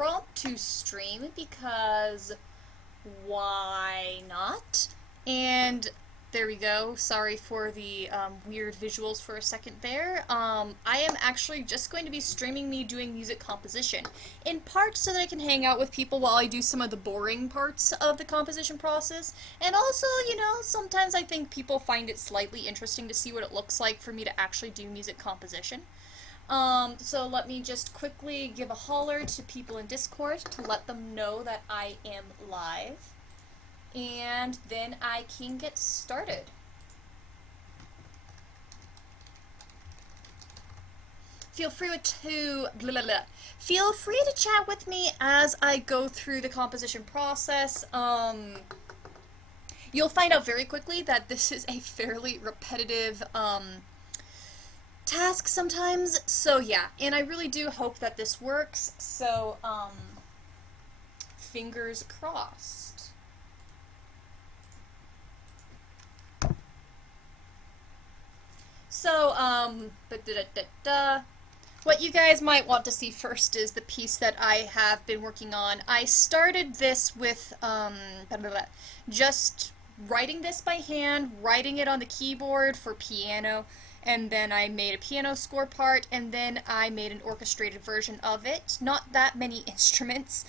prompt to stream because why not? And there we go. Sorry for the weird visuals for a second there. I am actually just going to be streaming me doing music composition, in part so that I can hang out with people while I do some of the boring parts of the composition process, and also, you know, sometimes I think people find it slightly interesting to see what it looks like for me to actually do music composition. So let me just quickly give a holler to people in Discord to let them know that I am live. And then I can get started. Feel free Feel free to chat with me as I go through the composition process. You'll find out very quickly that this is a fairly repetitive task sometimes. So yeah, and I really do hope that this works. So fingers crossed. So, what you guys might want to see first is the piece that I have been working on. I started this with, just writing this by hand, writing it on the keyboard for piano, and then I made a piano score part, and then I made an orchestrated version of it. Not that many instruments.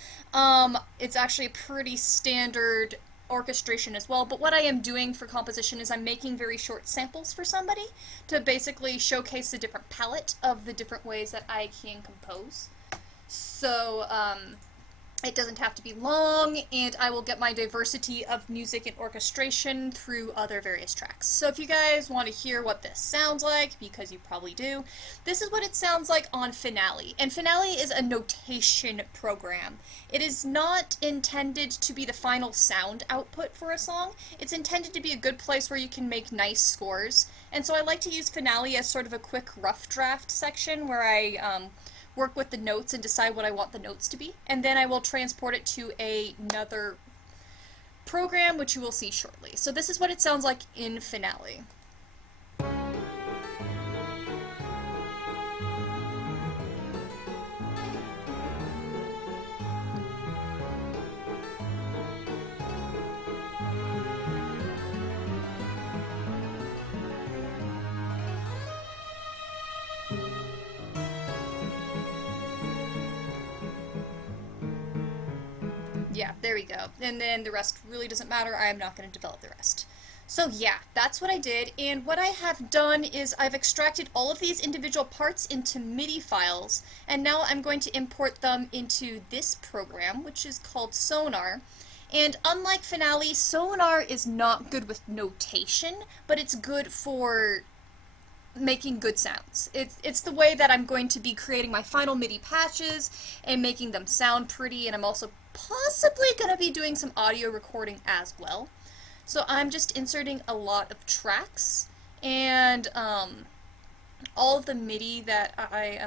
It's actually a pretty standard orchestration as well, but what I am doing for composition is I'm making very short samples for somebody to basically showcase the different palette of the different ways that I can compose. So it doesn't have to be long, and I will get my diversity of music and orchestration through other various tracks. So if you guys want to hear what this sounds like, because you probably do, this is what it sounds like on Finale. And Finale is a notation program. It is not intended to be the final sound output for a song. It's intended to be a good place where you can make nice scores. And so I like to use Finale as sort of a quick rough draft section where I work with the notes and decide what I want the notes to be, and then I will transport it to another program, which you will see shortly. So this is what it sounds like in Finale. Yeah, there we go. And then the rest really doesn't matter. I am not going to develop the rest. So yeah, that's what I did, and what I have done is I've extracted all of these individual parts into MIDI files, and now I'm going to import them into this program, which is called Sonar. And unlike Finale, Sonar is not good with notation, but it's good for making good sounds. It's the way that I'm going to be creating my final MIDI patches and making them sound pretty, and I'm also possibly going to be doing some audio recording as well. So I'm just inserting a lot of tracks, and all of the MIDI that I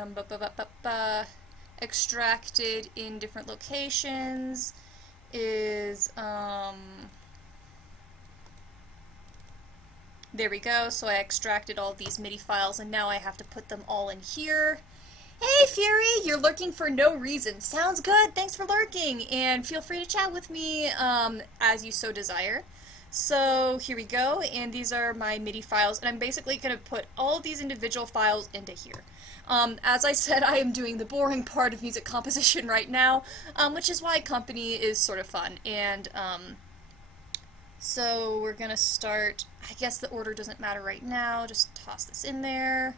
extracted in different locations is there we go. So I extracted all these MIDI files, and now I have to put them all in here. Hey Fury, you're lurking for no reason. Sounds good, thanks for lurking, and feel free to chat with me as you so desire. So here we go, and these are my MIDI files, and I'm basically going to put all of these individual files into here. As I said, I am doing the boring part of music composition right now, which is why company is sort of fun, and so we're going to start. I guess the order doesn't matter right now, just toss this in there.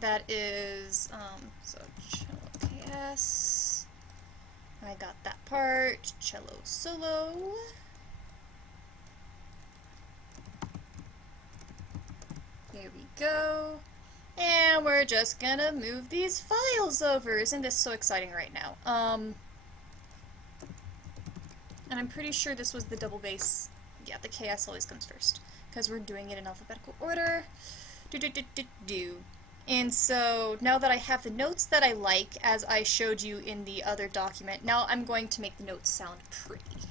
That is, so cello KS, I got that part, cello solo, here we go, and we're just gonna move these files over. Isn't this so exciting right now? And I'm pretty sure this was the double bass. Yeah, the KS always comes first, because we're doing it in alphabetical order. And so now that I have the notes that I like, as I showed you in the other document, now I'm going to make the notes sound pretty.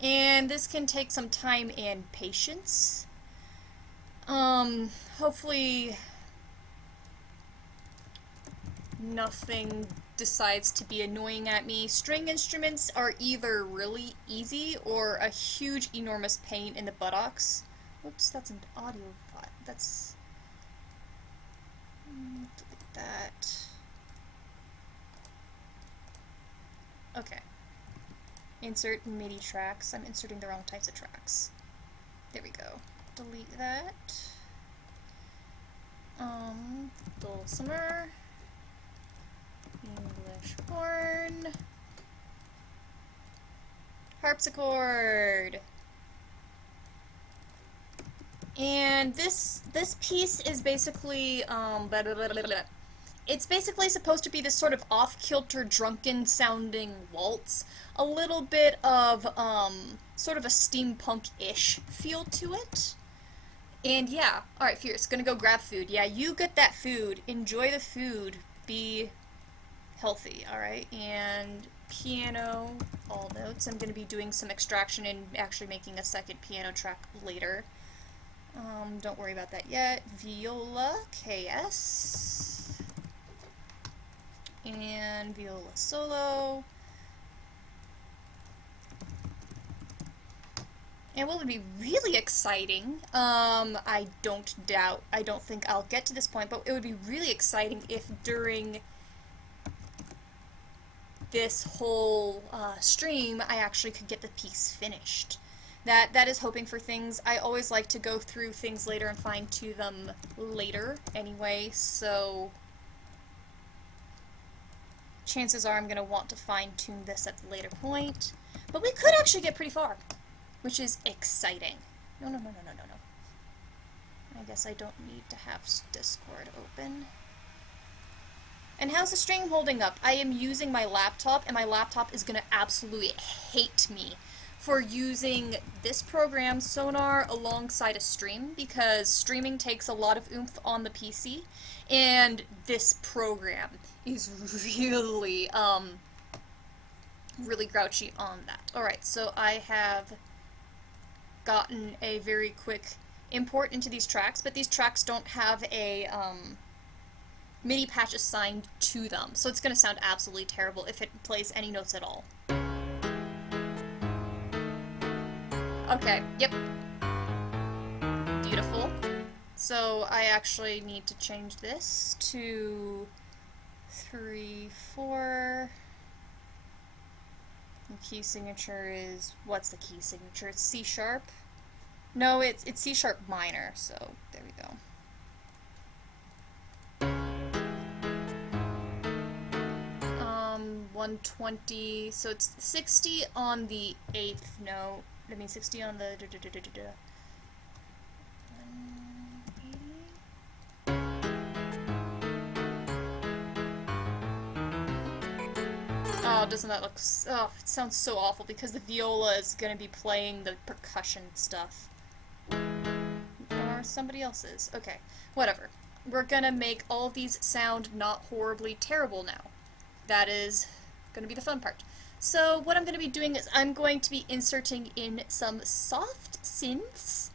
And this can take some time and patience. Hopefully nothing decides to be annoying at me. String instruments are either really easy or a huge, enormous pain in the buttocks. Whoops, that's an audio file. That's... delete that. Okay. Insert MIDI tracks. I'm inserting the wrong types of tracks. There we go. Delete that. Dulcimer. English horn. Harpsichord. And this piece is basically it's basically supposed to be this sort of off-kilter, drunken sounding waltz. A little bit of sort of a steampunk-ish feel to it. And yeah, alright, Fierce, gonna go grab food. Yeah, you get that food. Enjoy the food. Be healthy, alright? And piano, all notes. I'm gonna be doing some extraction and actually making a second piano track later. Don't worry about that yet. Viola, KS. And viola solo. And what would be really exciting, I don't think I'll get to this point, but it would be really exciting if during this whole stream I actually could get the piece finished. That is hoping for things. I always like to go through things later and fine-tune them later anyway, so chances are I'm going to want to fine-tune this at the later point. But we could actually get pretty far, which is exciting. No. I guess I don't need to have Discord open. And how's the stream holding up? I am using my laptop, and my laptop is going to absolutely hate me for using this program, Sonar, alongside a stream, because streaming takes a lot of oomph on the PC, and this program is really, really grouchy on that. Alright, so I have gotten a very quick import into these tracks, but these tracks don't have a MIDI patch assigned to them, so it's going to sound absolutely terrible if it plays any notes at all. Okay, yep. Beautiful. So I actually need to change this to 3, 4. The key signature is, what's the key signature? It's C sharp. No, it's C sharp minor, so there we go. 120, so it's 60 on the 8th note. I mean 60 on the 180. Oh, doesn't that look... Oh, it sounds so awful because the viola is going to be playing the percussion stuff. Or somebody else's. Okay, whatever. We're going to make all of these sound not horribly terrible now. That is going to be the fun part. So what I'm going to be doing is I'm going to be inserting in some soft synths,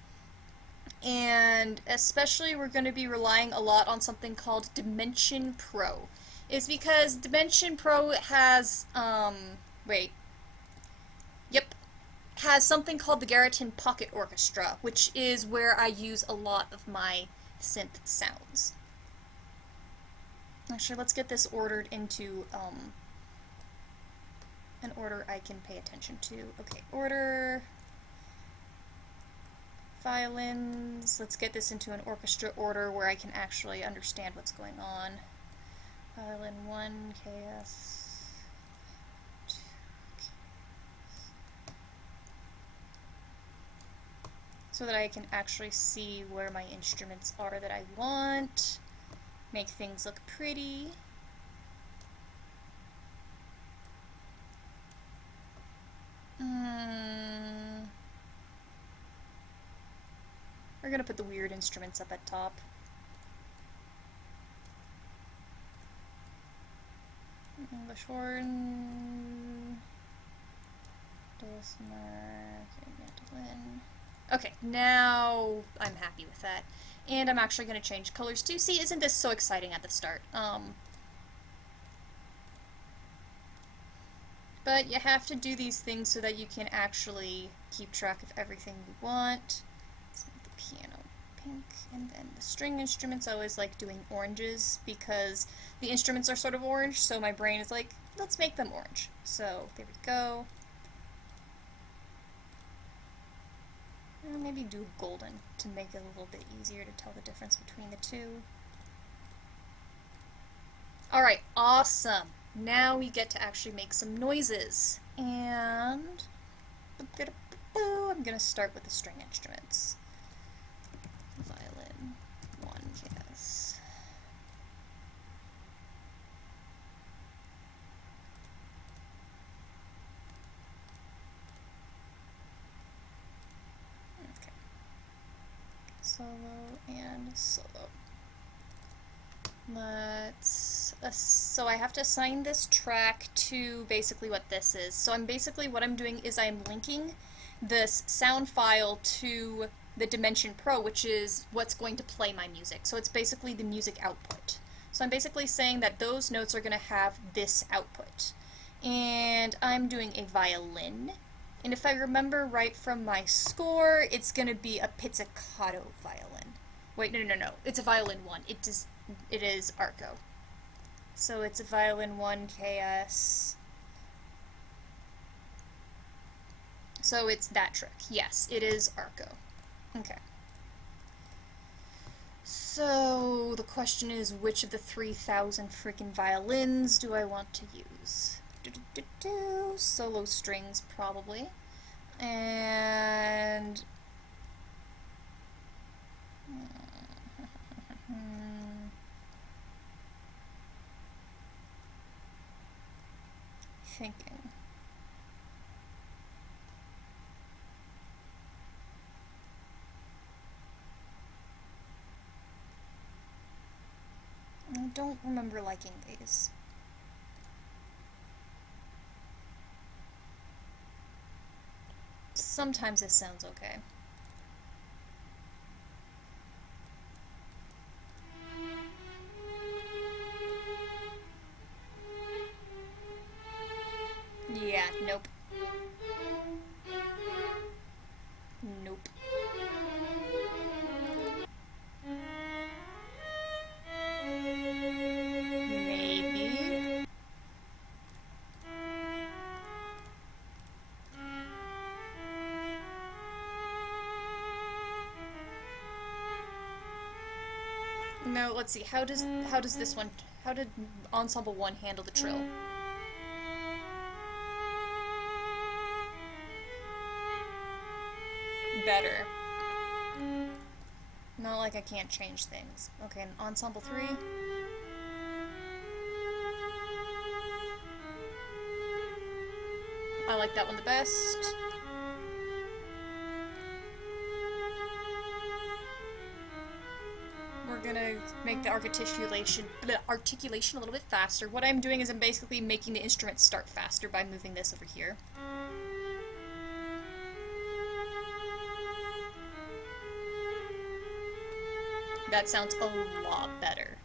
and especially we're going to be relying a lot on something called Dimension Pro. It's because Dimension Pro has, has something called the Garriton Pocket Orchestra, which is where I use a lot of my synth sounds. Actually, let's get this ordered into, an order I can pay attention to. Okay, order, violins. Let's get this into an orchestra order where I can actually understand what's going on. Violin 1, KS 2, so that I can actually see where my instruments are that I want. Make things look pretty. We're gonna put the weird instruments up at top. English horn, dulcimer, mandolin. Okay, now I'm happy with that. And I'm actually going to change colors too. See, isn't this so exciting at the start? But you have to do these things so that you can actually keep track of everything you want. Let's make the piano pink, and then the string instruments, I always like doing oranges because the instruments are sort of orange, so my brain is like, let's make them orange. So there we go. Maybe do golden to make it a little bit easier to tell the difference between the two. Alright, awesome. Now we get to actually make some noises. And I'm gonna start with the string instruments. Violin 1, yes. Okay. Solo and solo. So I have to assign this track to basically what this is. So what I'm doing is I'm linking this sound file to the Dimension Pro, which is what's going to play my music. So it's basically the music output. So I'm basically saying that those notes are going to have this output. And I'm doing a violin. And if I remember right from my score, it's going to be a pizzicato violin. Wait, no. It's a violin 1. It is arco. So it's a violin 1 KS. So it's that trick. Yes, it is arco. Okay. So the question is, which of the 3,000 freaking violins do I want to use? Solo strings, probably. And thinking. I don't remember liking these. Sometimes this sounds okay. Yeah, nope. Nope. Maybe. No, let's see. How does this one, how did Ensemble 1 handle the trill? Better. Not like I can't change things. Okay, and Ensemble 3. I like that one the best. We're gonna make the articulation a little bit faster. What I'm doing is I'm basically making the instrument start faster by moving this over here. That sounds a lot better.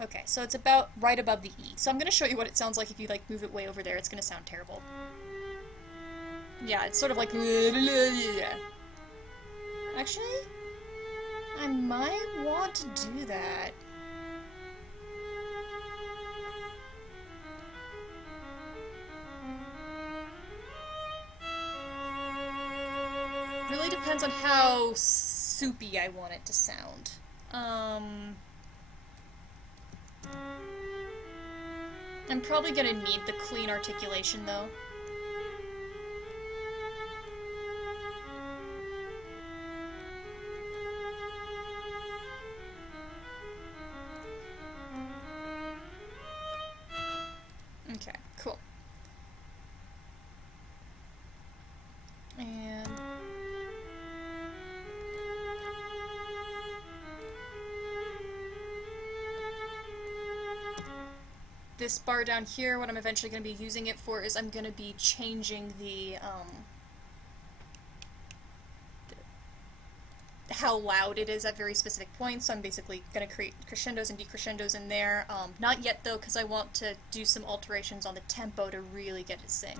Okay, so it's about right above the E. So I'm going to show you what it sounds like if you like move it way over there. It's going to sound terrible. Yeah, it's sort of like... Actually, I might want to do that. Really depends on how soupy I want it to sound. I'm probably gonna need the clean articulation though. Okay, cool. And this bar down here, what I'm eventually going to be using it for is I'm going to be changing the how loud it is at very specific points, so I'm basically going to create crescendos and decrescendos in there. Not yet though, because I want to do some alterations on the tempo to really get it to sing.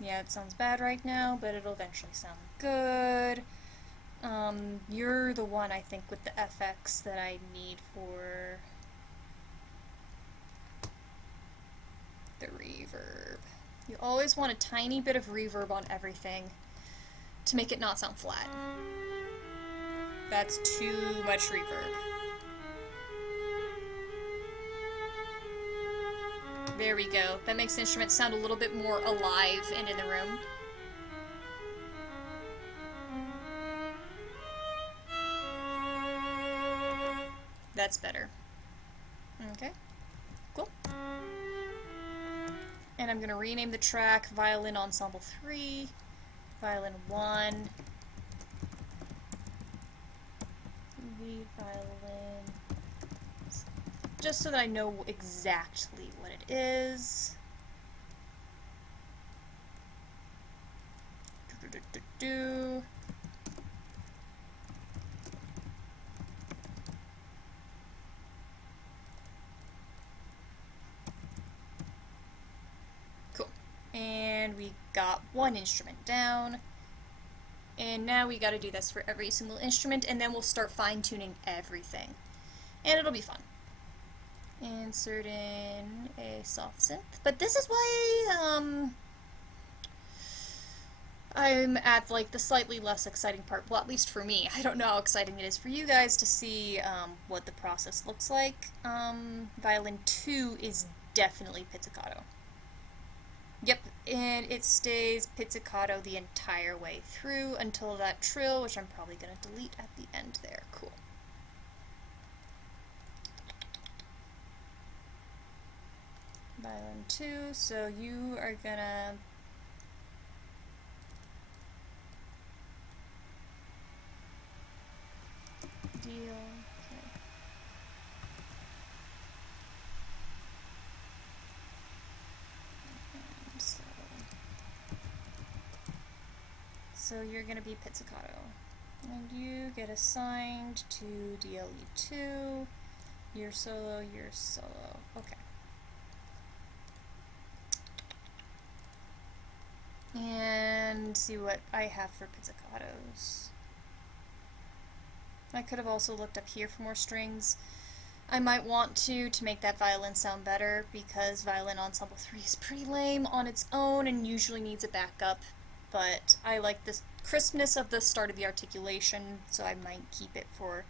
Yeah, it sounds bad right now, but it'll eventually sound good. You're the one, I think, with the FX that I need for the reverb. You always want a tiny bit of reverb on everything to make it not sound flat. That's too much reverb. There we go. That makes the instrument sound a little bit more alive and in the room. That's better. Okay, cool. And I'm going to rename the track Violin Ensemble 3, Violin 1, the violin, just so that I know exactly what it is. Cool. And we got one instrument down. And now we gotta do this for every single instrument, and then we'll start fine-tuning everything. And it'll be fun. Insert in a soft synth. But this is why, I'm at, like, the slightly less exciting part. Well, at least for me. I don't know how exciting it is for you guys to see, what the process looks like. Violin 2 is definitely pizzicato. Yep, and it stays pizzicato the entire way through until that trill, which I'm probably going to delete at the end there. Cool. Violin 2, so you are going to deal. So you're going to be pizzicato, and you get assigned to DLE2, your solo, okay. And see what I have for pizzicatos. I could have also looked up here for more strings. I might want to make that violin sound better, because Violin Ensemble 3 is pretty lame on its own and usually needs a backup. But I like the crispness of the start of the articulation, so I might keep it for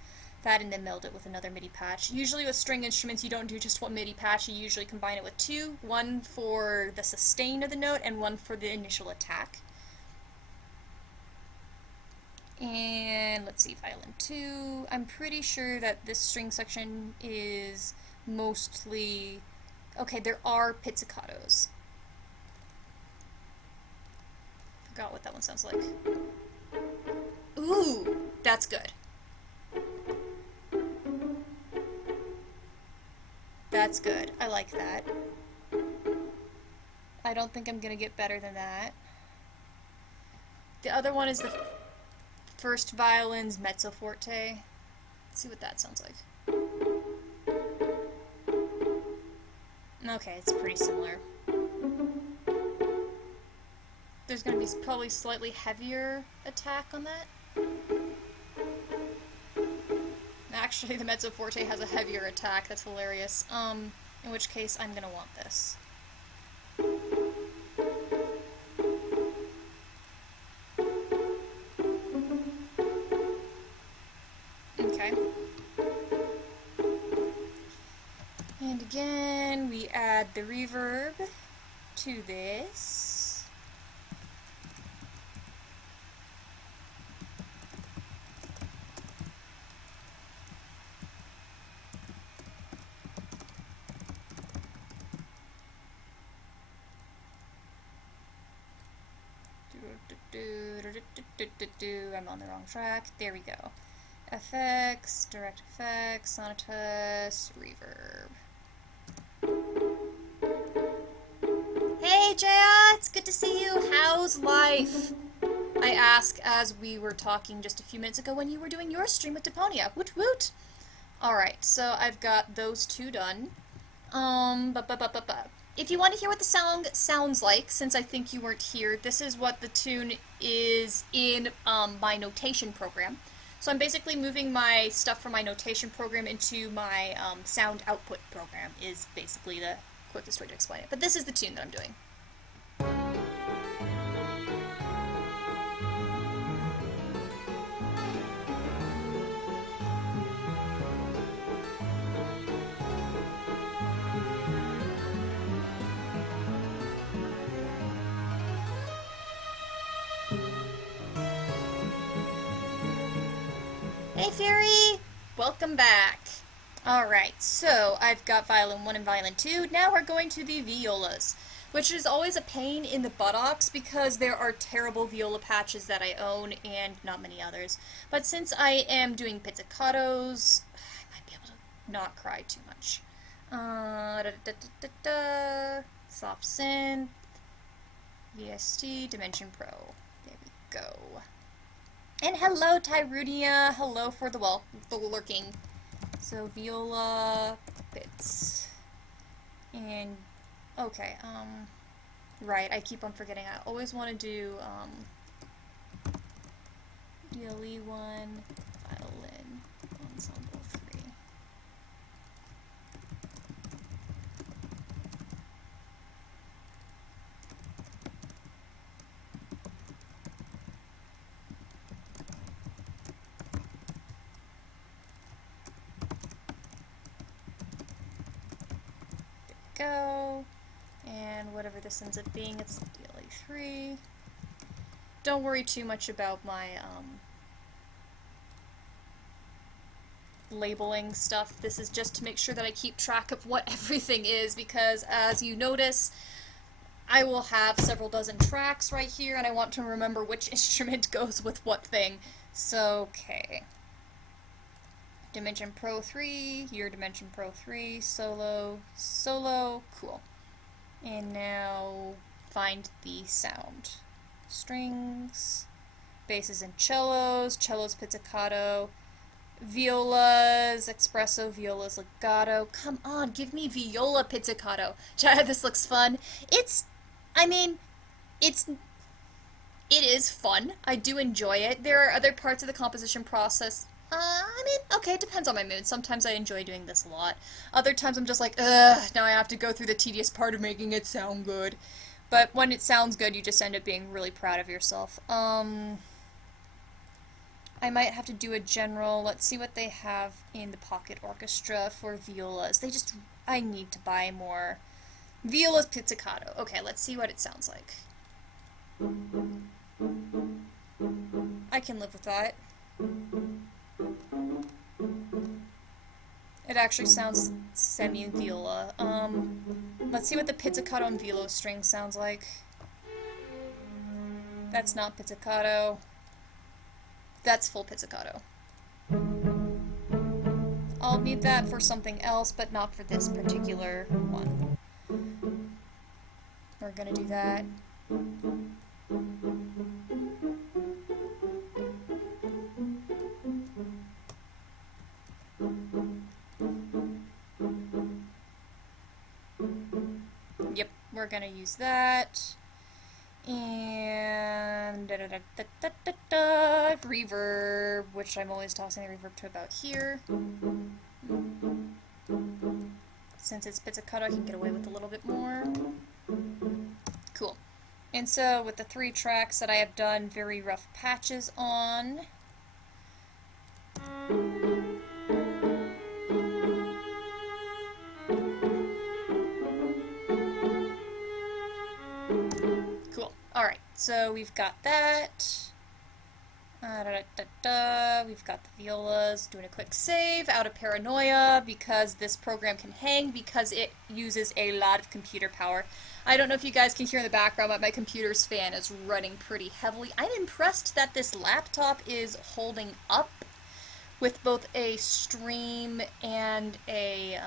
that and then meld it with another MIDI patch. Usually with string instruments, you don't do just one MIDI patch, you usually combine it with two, one for the sustain of the note and one for the initial attack. And let's see, Violin 2, I'm pretty sure that this string section is mostly... Okay, there are pizzicatos. Forgot what that one sounds like. Ooh, that's good. That's good. I like that. I don't think I'm gonna get better than that. The other one is the first violin's mezzo forte. Let's see what that sounds like. Okay, it's pretty similar. There's going to be probably slightly heavier attack on that. Actually, the mezzo forte has a heavier attack. That's hilarious. In which case, I'm going to want this. Okay. And again, we add the reverb to this. I'm on the wrong track. There we go. FX, direct effects, sonatus, reverb. Hey Jaya, it's good to see you. How's life? I ask as we were talking just a few minutes ago when you were doing your stream with Deponia. Woot woot! Alright, so I've got those two done. If you want to hear what the song sounds like, since I think you weren't here, this is what the tune is in my notation program. So I'm basically moving my stuff from my notation program into my sound output program, is basically the quickest way to explain it. But this is the tune that I'm doing. Hey Fairy! Welcome back! Alright, so I've got Violin 1 and Violin 2. Now we're going to the violas, which is always a pain in the buttocks because there are terrible viola patches that I own and not many others. But since I am doing pizzicatos, I might be able to not cry too much. Soft synth, VST, Dimension Pro. There we go. And hello, Tyrudia. Hello for the lurking. So viola bits. And okay, right, I keep on forgetting. I always want to do DLE 1, violin, ensemble 3. Go, and whatever this ends up being, it's DLE 3. Don't worry too much about my labeling stuff. This is just to make sure that I keep track of what everything is, because as you notice, I will have several dozen tracks right here, and I want to remember which instrument goes with what thing. So, okay. Dimension Pro 3, your Dimension Pro 3, solo, solo, cool. And now find the sound. Strings, basses and cellos, cellos pizzicato, violas, espresso, violas legato. Come on, give me viola pizzicato. This looks fun. It is fun. I do enjoy it. There are other parts of the composition process. Okay, it depends on my mood. Sometimes I enjoy doing this a lot. Other times I'm just like, ugh, now I have to go through the tedious part of making it sound good. But when it sounds good, you just end up being really proud of yourself. I might have to do a general. Let's see what they have in the pocket orchestra for violas. I need to buy more violas pizzicato. Okay, let's see what it sounds like. I can live with that. It actually sounds semi-viola. Let's see what the pizzicato and viola string sounds like. That's not pizzicato. That's full pizzicato. I'll need that for something else, but not for this particular one. We're gonna do that. Yep, we're gonna use that. And reverb, which I'm always tossing the reverb to about here. Since it's pizzicato, I can get away with a little bit more. Cool. And so with the 3 tracks that I have done very rough patches on, cool. Alright, so we've got that. We've got the violas. Doing a quick save out of paranoia because this program can hang because it uses a lot of computer power. I don't know if you guys can hear in the background, but my computer's fan is running pretty heavily. I'm impressed that this laptop is holding up with both a stream and a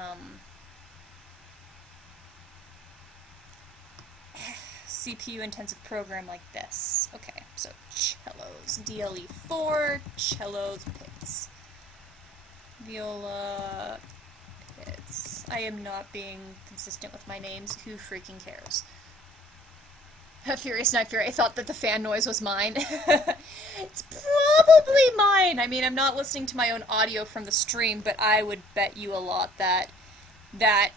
CPU intensive program like this. Okay, so cellos, DLE4, cellos, pits. Viola, pits. I am not being consistent with my names. Who freaking cares? Furious Night Fury. I thought that the fan noise was mine. It's probably mine. I mean, I'm not listening to my own audio from the stream, but I would bet you a lot that that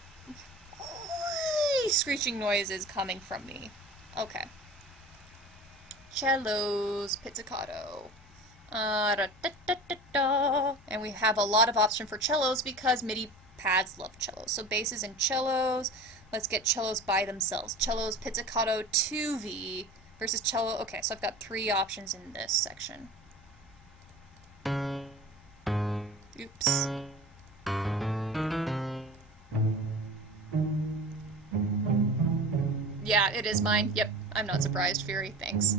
screeching noise is coming from me. Okay. Cellos, pizzicato. And we have a lot of option for cellos because MIDI pads love cellos. So basses and cellos. Let's get cellos by themselves. Cellos, pizzicato, 2V versus cello. Okay, so I've got 3 options in this section. Oops. Yeah, it is mine. Yep, I'm not surprised, Fury. Thanks.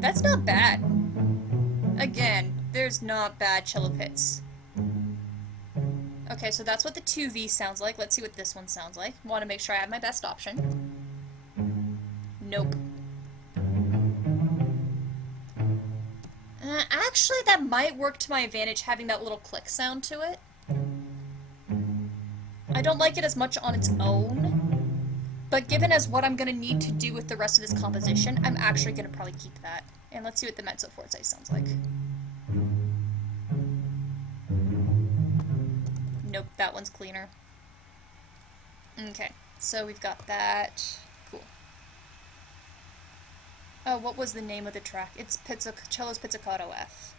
That's not bad. Again, there's not bad cello pits. Okay, so that's what the 2V sounds like. Let's see what this one sounds like. Want to make sure I have my best option. Nope. Actually, that might work to my advantage, having that little click sound to it. I don't like it as much on its own, but given as what I'm going to need to do with the rest of this composition, I'm actually going to probably keep that. And let's see what the mezzo forte sounds like. Nope, that one's cleaner. Okay, so we've got that. Cool. Oh, what was the name of the track? It's Cello's Pizzicato F.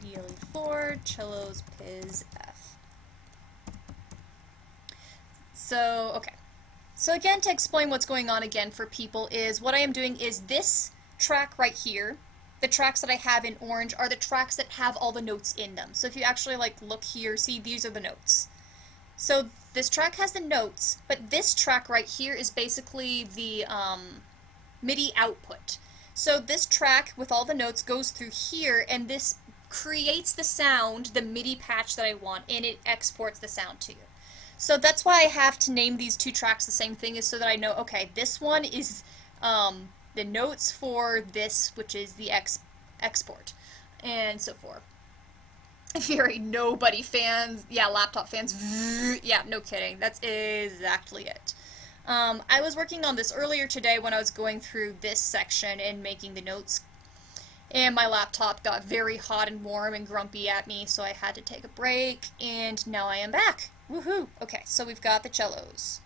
DLE4, Cello's Piz F. So, okay. So again, to explain what's going on again for people is, what I am doing is this track right here, the tracks that I have in orange are the tracks that have all the notes in them. So if you actually like look here, see these are the notes. So this track has the notes, but this track right here is basically the MIDI output. So this track with all the notes goes through here, and this creates the sound, the MIDI patch that I want, and it exports the sound to you. So that's why I have to name these 2 tracks the same thing, is so that I know, okay, this one is the notes for this, which is the export, and so forth. Fury, nobody fans, yeah, laptop fans, yeah, no kidding, that's exactly it. I was working on this earlier today when I was going through this section and making the notes, and my laptop got very hot and warm and grumpy at me, so I had to take a break, and now I am back. Woohoo! Okay, so we've got the cellos.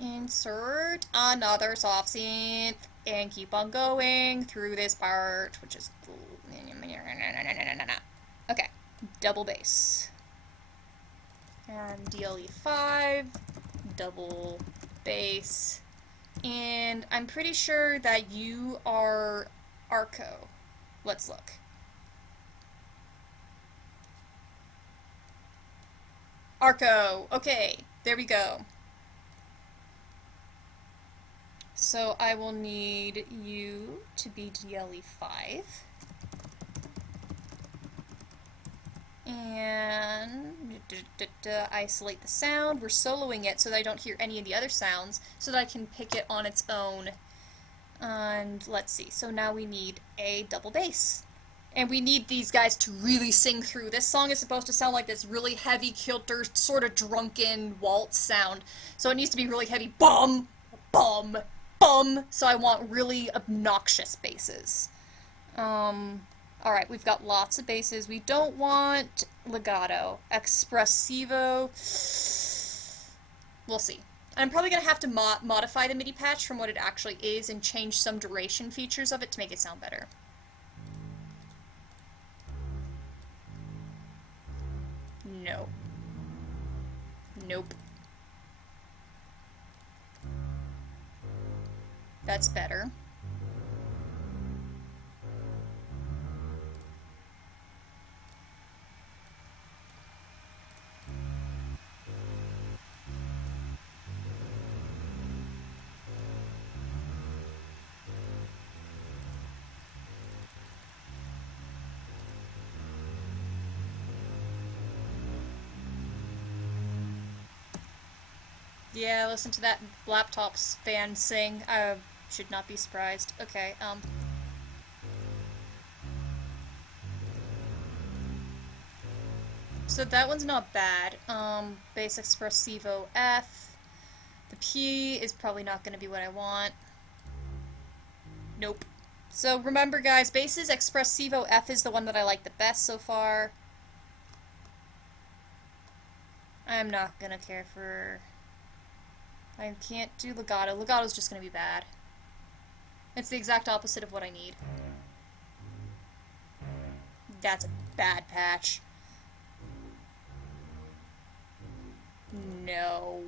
Insert another soft synth, and keep on going through this part, which is cool. Okay, double bass. And DLE5, double bass. And I'm pretty sure that you are Arco. Let's look. Arco! Okay, there we go. So I will need you to be DLE5. And isolate the sound. We're soloing it so that I don't hear any of the other sounds, so that I can pick it on its own. And let's see, so now we need a double bass. And we need these guys to really sing through. This song is supposed to sound like this really heavy kilter, sort of drunken waltz sound. So it needs to be really heavy. Bum! Bum! Bum! So I want really obnoxious basses. Alright, we've got lots of basses. We don't want legato. Espressivo. We'll see. I'm probably going to have to modify the MIDI patch from what it actually is and change some duration features of it to make it sound better. No. Nope. That's better. Yeah, listen to that laptop's fan sing. I should not be surprised. Okay, so that one's not bad. Bass Expressivo F. The P is probably not going to be what I want. Nope. So remember, guys, Bass's Expressivo F is the one that I like the best so far. I'm not gonna care for... I can't do legato. Legato's just gonna be bad. It's the exact opposite of what I need. That's a bad patch. No.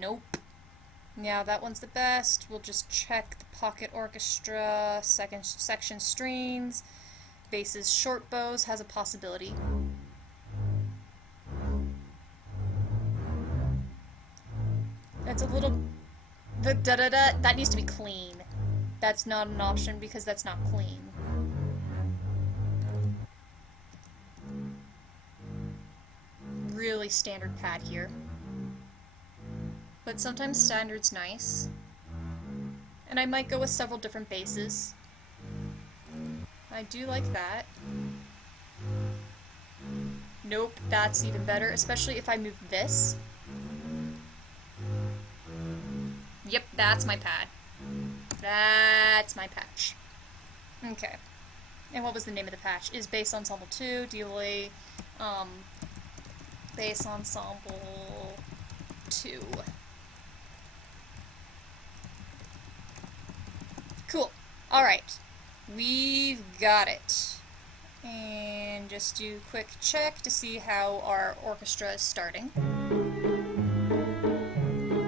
Nope. Yeah, that one's the best. We'll just check the pocket orchestra, second section strings. Bass's short bows has a possibility. That's a little... The da-da-da, that needs to be clean. That's not an option because that's not clean. Really standard pad here. But sometimes standard's nice. And I might go with several different basses. I do like that. Nope, that's even better, especially if I move this. Yep, that's my pad. That's my patch. Okay. And what was the name of the patch? Is Bass Ensemble 2, delay, Bass Ensemble 2. Cool. Alright. We've got it. And just do a quick check to see how our orchestra is starting.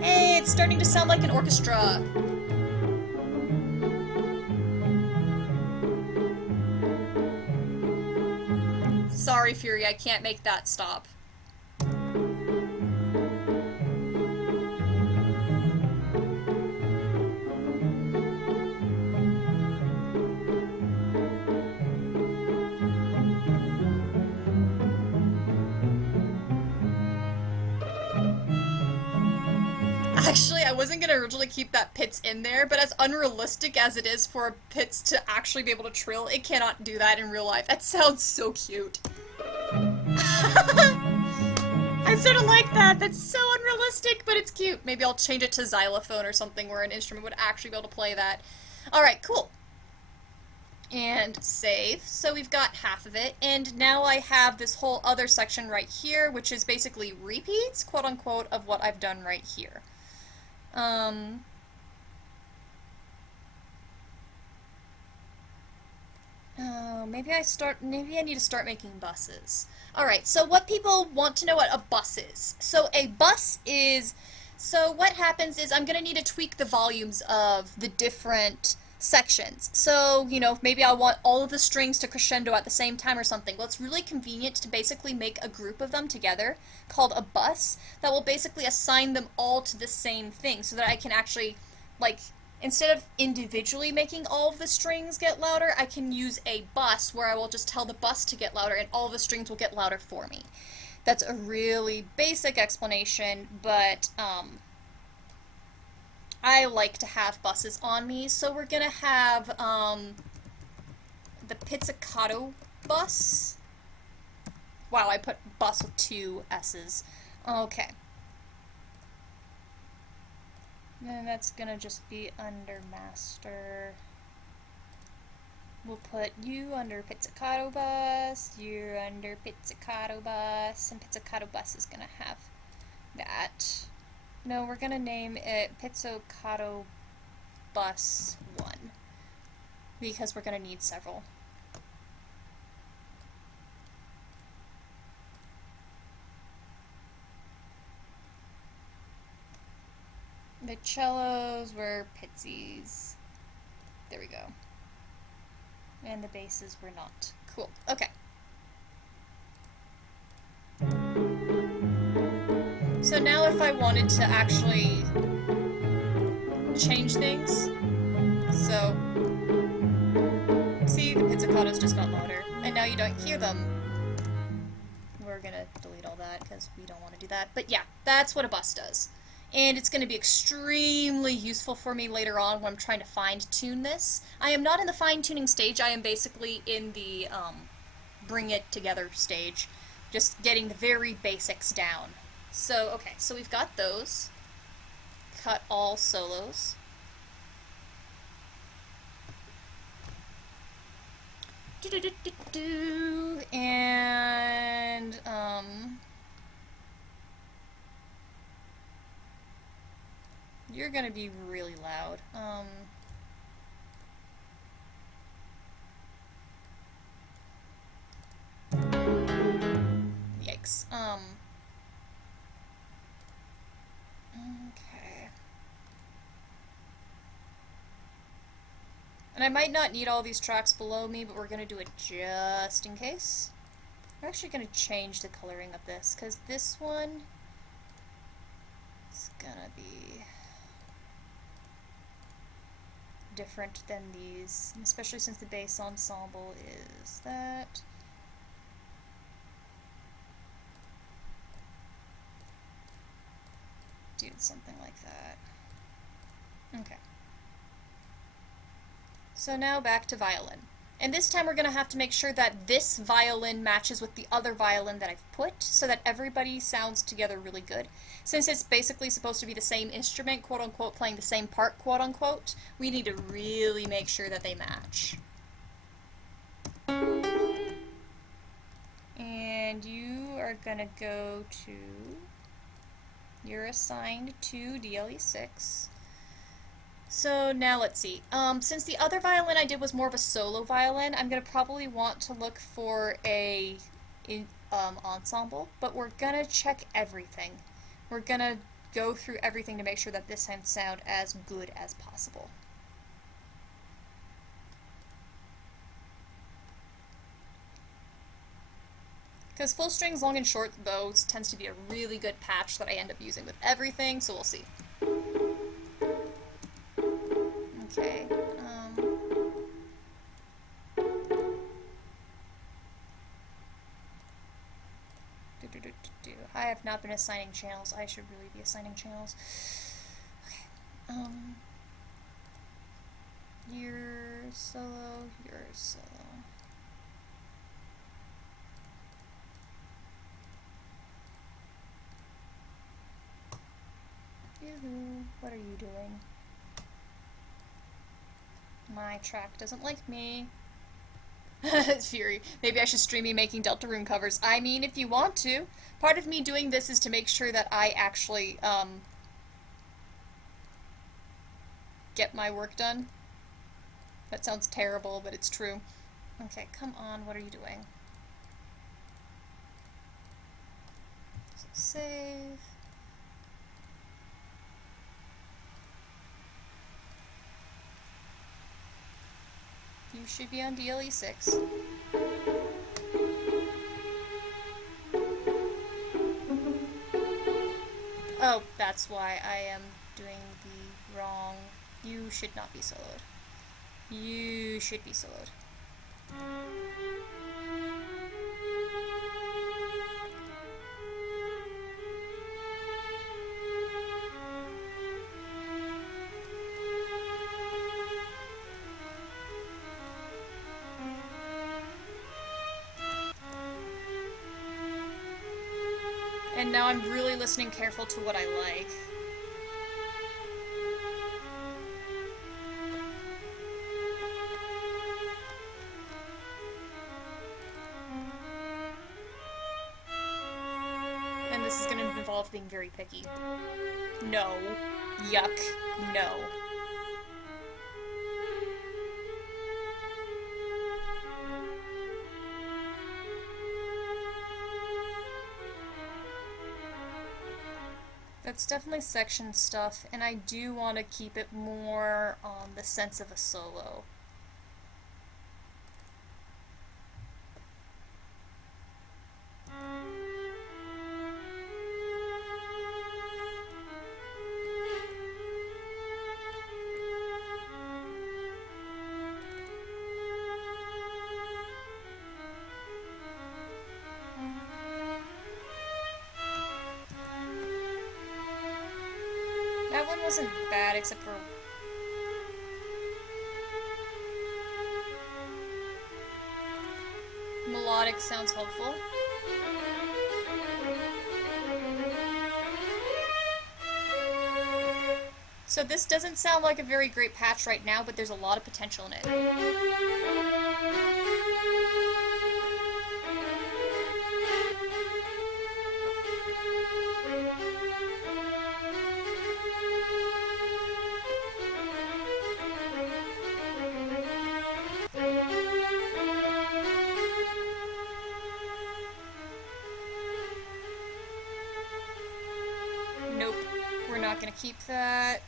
Hey, it's starting to sound like an orchestra! Sorry, Fury, I can't make that stop. Actually, I wasn't gonna originally keep that Pitts in there, but as unrealistic as it is for Pitts to actually be able to trill, it cannot do that in real life. That sounds so cute. I sort of like that. That's so unrealistic, but it's cute. Maybe I'll change it to xylophone or something where an instrument would actually be able to play that. Alright, cool. And save. So we've got half of it, and now I have this whole other section right here, which is basically repeats, quote-unquote, of what I've done right here. Oh, maybe I need to start making buses. Alright, so what people want to know what a bus is. So a bus is, so what happens is I'm gonna need to tweak the volumes of the different sections. So, you know, maybe I want all of the strings to crescendo at the same time or something. Well, it's really convenient to basically make a group of them together called a bus that will basically assign them all to the same thing so that I can actually, like, instead of individually making all of the strings get louder, I can use a bus where I will just tell the bus to get louder and all of the strings will get louder for me. That's a really basic explanation, but, I like to have buses on me, so we're gonna have, the pizzicato bus. Wow, I put bus with 2 S's. Okay. Then that's gonna just be under master. We'll put you under pizzicato bus, you're under pizzicato bus, and pizzicato bus is gonna have that. No, we're gonna name it Pizzicato Bus 1, because we're gonna need several. The cellos were pizzies. There we go. And the basses were not. Cool. Okay. So now if I wanted to actually change things, so see the pizzicato staccatos just got louder. And now you don't hear them. We're gonna delete all that because we don't want to do that. But yeah, that's what a bus does. And it's going to be extremely useful for me later on when I'm trying to fine-tune this. I am not in the fine-tuning stage, I am basically in the bring it together stage. Just getting the very basics down. So, okay, so we've got those. Cut all solos. And, you're gonna be really loud. Yikes. Okay. And I might not need all these tracks below me, but we're gonna do it just in case. I'm actually gonna change the coloring of this, because this one is gonna be different than these, especially since the bass ensemble is that. Do something like that. Okay. So now back to violin. And this time we're going to have to make sure that this violin matches with the other violin that I've put, so that everybody sounds together really good. Since it's basically supposed to be the same instrument, quote-unquote, playing the same part, quote-unquote, we need to really make sure that they match. And you are going to go to... You're assigned to DLE6. So now let's see. Since the other violin I did was more of a solo violin, I'm going to probably want to look for a ensemble, but we're going to check everything. We're going to go through everything to make sure that this can sound as good as possible. Because full strings, long and short bows tends to be a really good patch that I end up using with everything, so we'll see. Okay. I have not been assigning channels. I should really be assigning channels. Okay. You're solo, you're solo. Yoo-hoo, what are you doing? My track doesn't like me. Fury. Maybe I should stream me making Deltarune covers. I mean, if you want to. Part of me doing this is to make sure that I actually, get my work done. That sounds terrible, but it's true. Okay, come on, what are you doing? So save. You should be on DLE6. Oh, that's why I am doing the wrong... You should not be soloed. You should be soloed. And now I'm really listening careful to what I like. And this is going to involve being very picky. No. Yuck. No. That's definitely section stuff, and I do want to keep it more on the sense of a solo. wasn't bad, except for... melodic sounds helpful. So this doesn't sound like a very great patch right now, but there's a lot of potential in it. Nope, we're not gonna keep that.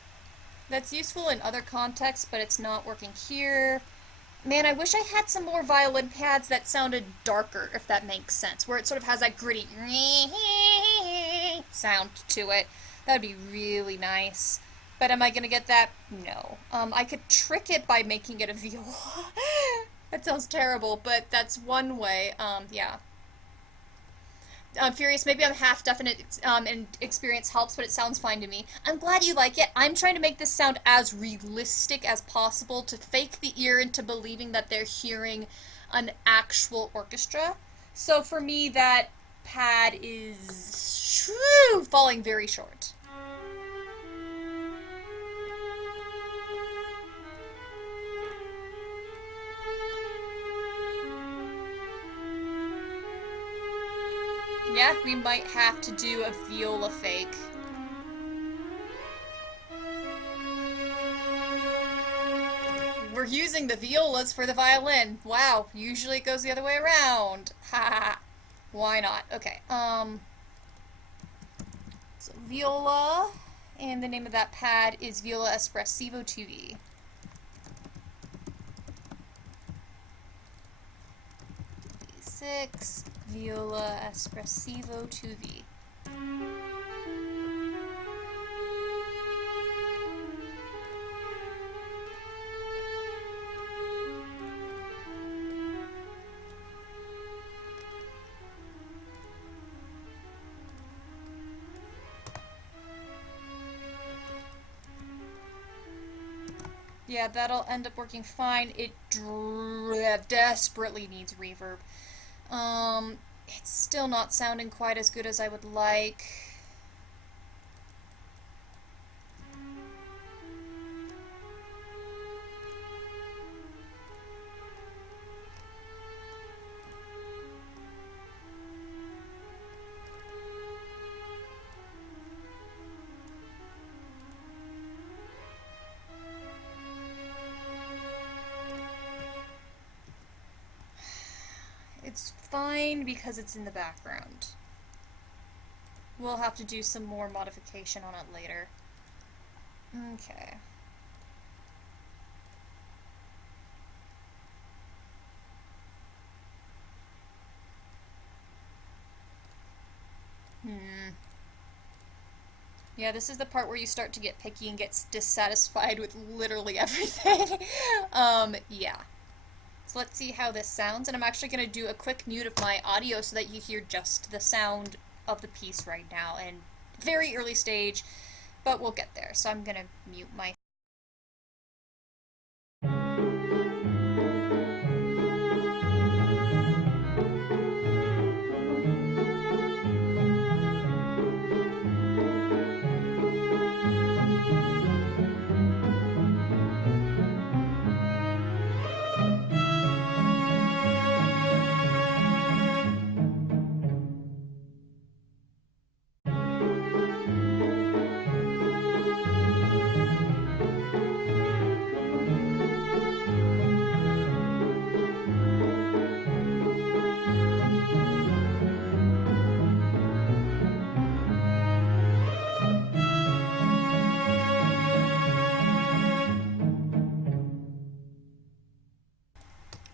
That's useful in other contexts, but it's not working here. Man, I wish I had some more violin pads that sounded darker, if that makes sense, where it sort of has that gritty sound to it. That'd be really nice. But am I gonna get that? No. I could trick it by making it a viola. That sounds terrible, but that's one way. Yeah. I'm Furious, maybe I'm half definite and experience helps, but it sounds fine to me. I'm glad you like it. I'm trying to make this sound as realistic as possible to fake the ear into believing that they're hearing an actual orchestra. So for me, that pad is falling very short. Yeah, we might have to do a viola fake. We're using the violas for the violin. Wow, usually it goes the other way around. Ha ha ha. Why not? Okay, so viola, and the name of that pad is Viola Espressivo 2V. V6, Viola Espressivo 2V. Yeah, that'll end up working fine. It desperately needs reverb. It's still not sounding quite as good as I would like. It's fine because it's in the background. We'll have to do some more modification on it later. Okay. Yeah, this is the part where you start to get picky and get dissatisfied with literally everything. Yeah. So let's see how this sounds, and I'm actually going to do a quick mute of my audio so that you hear just the sound of the piece right now, and very early stage, but we'll get there. So I'm going to mute my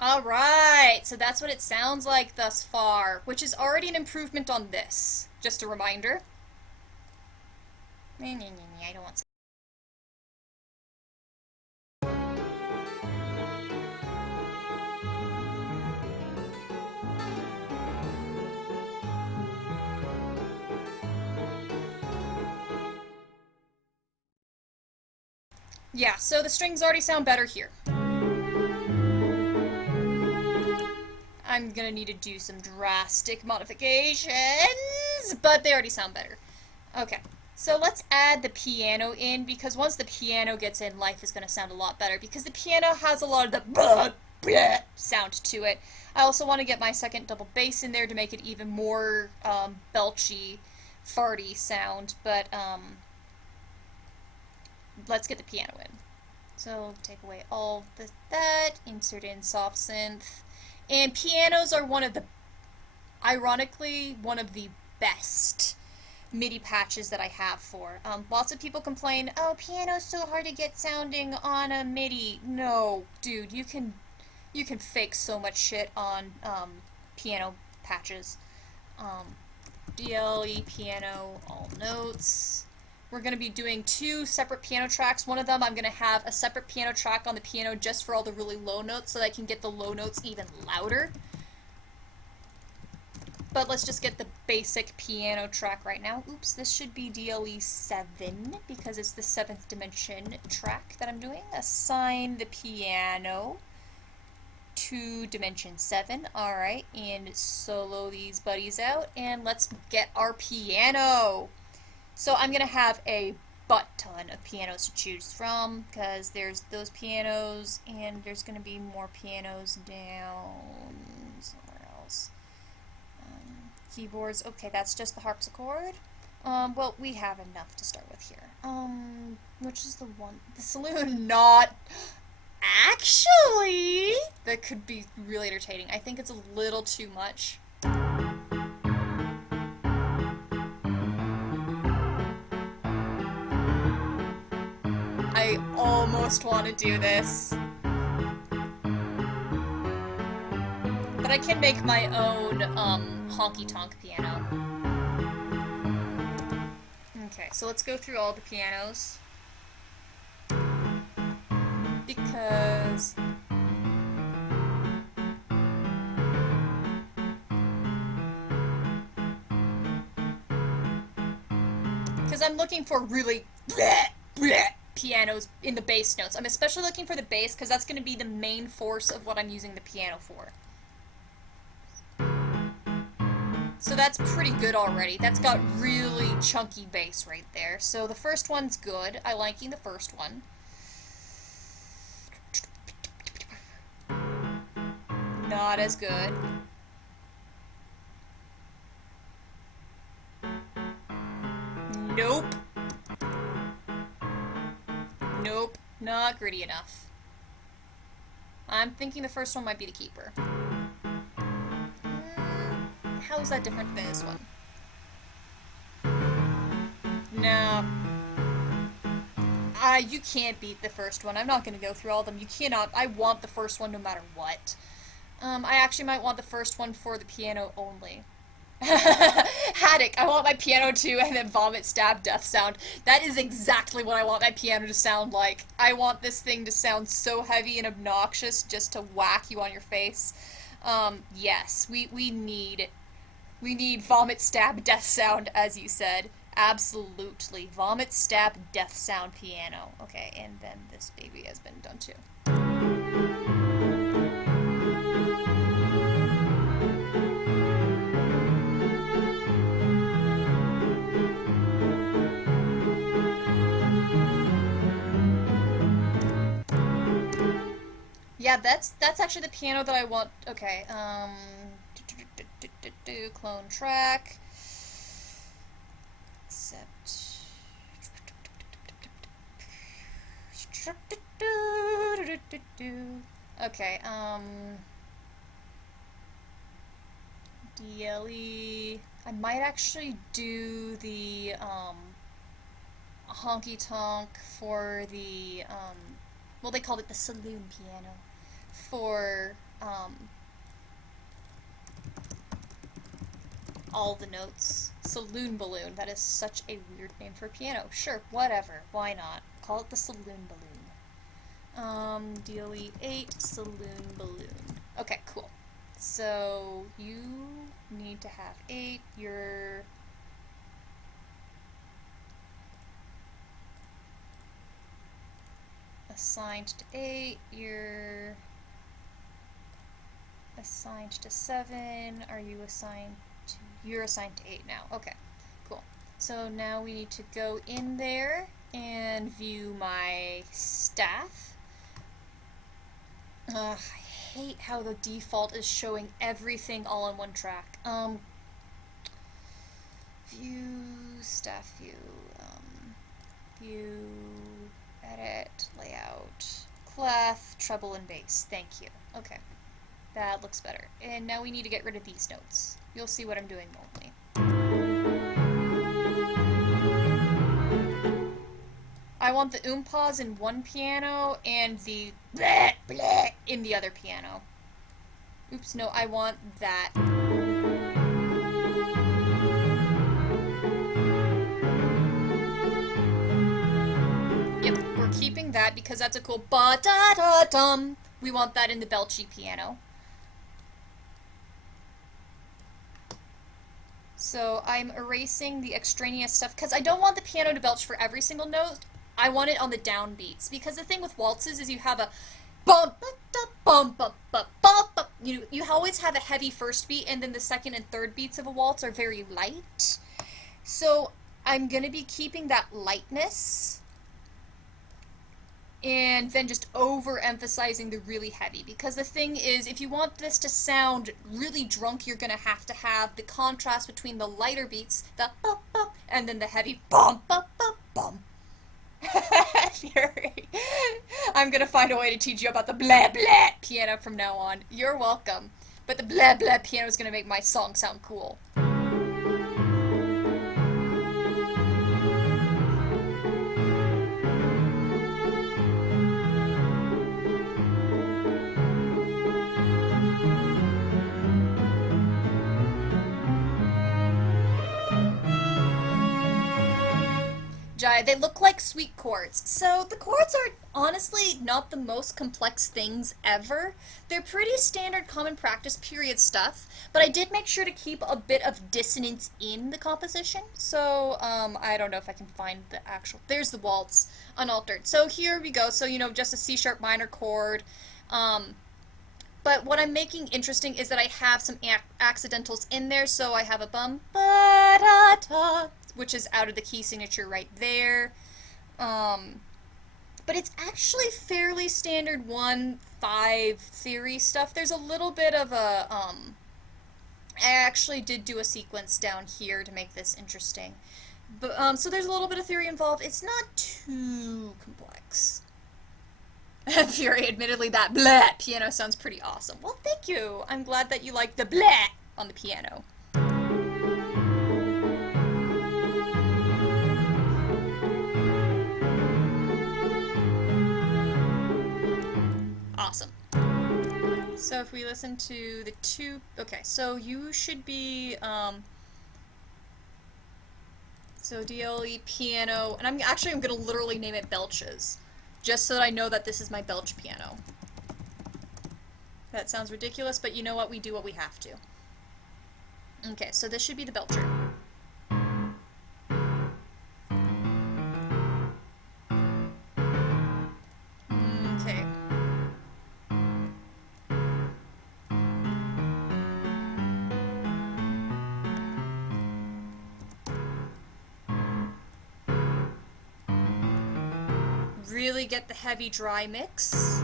Alright, so that's what it sounds like thus far, which is already an improvement on this. Just a reminder. I don't want Yeah, so the strings already sound better here. I'm gonna need to do some drastic modifications, but they already sound better. Okay, so let's add the piano in, because once the piano gets in, life is gonna sound a lot better, because the piano has a lot of the sound to it. I also want to get my second double bass in there to make it even more belchy, farty sound, but let's get the piano in. So take away all that, insert in soft synth. And pianos are ironically, one of the best MIDI patches that I have for. Lots of people complain, oh, piano's so hard to get sounding on a MIDI. No, dude, you can fake so much shit on piano patches. DLE piano, all notes. We're going to be doing 2 separate piano tracks. One of them I'm going to have a separate piano track on the piano just for all the really low notes so that I can get the low notes even louder. But let's just get the basic piano track right now. Oops, this should be DLE 7 because it's the 7th dimension track that I'm doing. Assign the piano to dimension 7. Alright, and solo these buddies out, and let's get our piano. So I'm going to have a butt ton of pianos to choose from, because there's those pianos, and there's going to be more pianos down somewhere else. Keyboards, okay, that's just the harpsichord. Well, we have enough to start with here. Which is the one? The saloon, not... Actually, that could be really entertaining. I think it's a little too much. I almost want to do this. But I can make my own, honky-tonk piano. Okay, so let's go through all the pianos. Because... I'm looking for really pianos in the bass notes. I'm especially looking for the bass because that's going to be the main force of what I'm using the piano for. So that's pretty good already. That's got really chunky bass right there. So the first one's good. I'm liking the first one. Not as good. Nope. Nope. Not gritty enough. I'm thinking the first one might be the keeper. How is that different than this one? No. You can't beat the first one. I'm not going to go through all of them. You cannot. I want the first one no matter what. I actually might want the first one for the piano only. Haddock, I want my piano to, and then vomit, stab, death sound. That is exactly what I want my piano to sound like. I want this thing to sound so heavy and obnoxious just to whack you on your face. Yes, we need vomit, stab, death sound, as you said. Absolutely. Vomit, stab, death sound piano. Okay, and then this baby has been done too. Yeah, that's actually the piano that I want. Okay, clone track. Except. Okay, DLE. I might actually do the, honky tonk for the, well, they called it the saloon piano. For, all the notes. Saloon balloon. That is such a weird name for a piano. Sure, whatever. Why not? Call it the saloon balloon. DLE 8, saloon balloon. Okay, cool. So, you need to have 8. You're... assigned to 8, you're assigned to 7, are you assigned to, you're assigned to 8 now, okay, cool. So now we need to go in there and view my staff. I hate how the default is showing everything all in one track. View, staff view, view, edit, layout, clef, treble, and bass. Thank you. Okay, that looks better. And now we need to get rid of these notes. You'll see what I'm doing only. I want the pause in one piano and the bleh, bleh in the other piano. Oops, no, I want that. Yep, we're keeping that because that's a cool ba-da-da-dum. We want that in the belchy piano. So I'm erasing the extraneous stuff because I don't want the piano to belch for every single note. I want it on the downbeats because the thing with waltzes is you have a bum bum bum bum bum. You always have a heavy first beat and then the second and third beats of a waltz are very light. So I'm gonna be keeping that lightness and then just overemphasizing the really heavy because the thing is if you want this to sound really drunk you're gonna have to have the contrast between the lighter beats, the bum bum, and then the heavy bum bum bum bum. Fury. I'm gonna find a way to teach you about the blah blah piano from now on. You're welcome. But the blah blah piano is gonna make my song sound cool. They look like sweet chords. So the chords are honestly not the most complex things ever. They're pretty standard common practice period stuff, but I did make sure to keep a bit of dissonance in the composition. So I don't know if I can find the actual, there's the waltz unaltered. So here we go. So just a C sharp minor chord. But what I'm making interesting is that I have some accidentals in there. So I have a bum ba da da, which is out of the key signature right there. But it's actually fairly standard 1/5 theory stuff. There's a little bit of a, I actually did do a sequence down here to make this interesting. But, so there's a little bit of theory involved. It's not too complex. Fury, admittedly, that blah piano sounds pretty awesome. Well, thank you. I'm glad that you like the blah on the piano. Awesome. So if we listen to the two, okay, so you should be, so DLE piano, and I'm gonna literally name it Belches, just so that I know that this is my Belch piano. That sounds ridiculous, but you know what, we do what we have to. Okay, so this should be the Belcher. Okay. Really get the heavy dry mix.